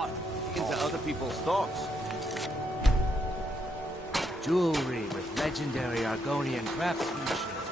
Into other people's thoughts. Jewelry with legendary Argonian craftsmanship.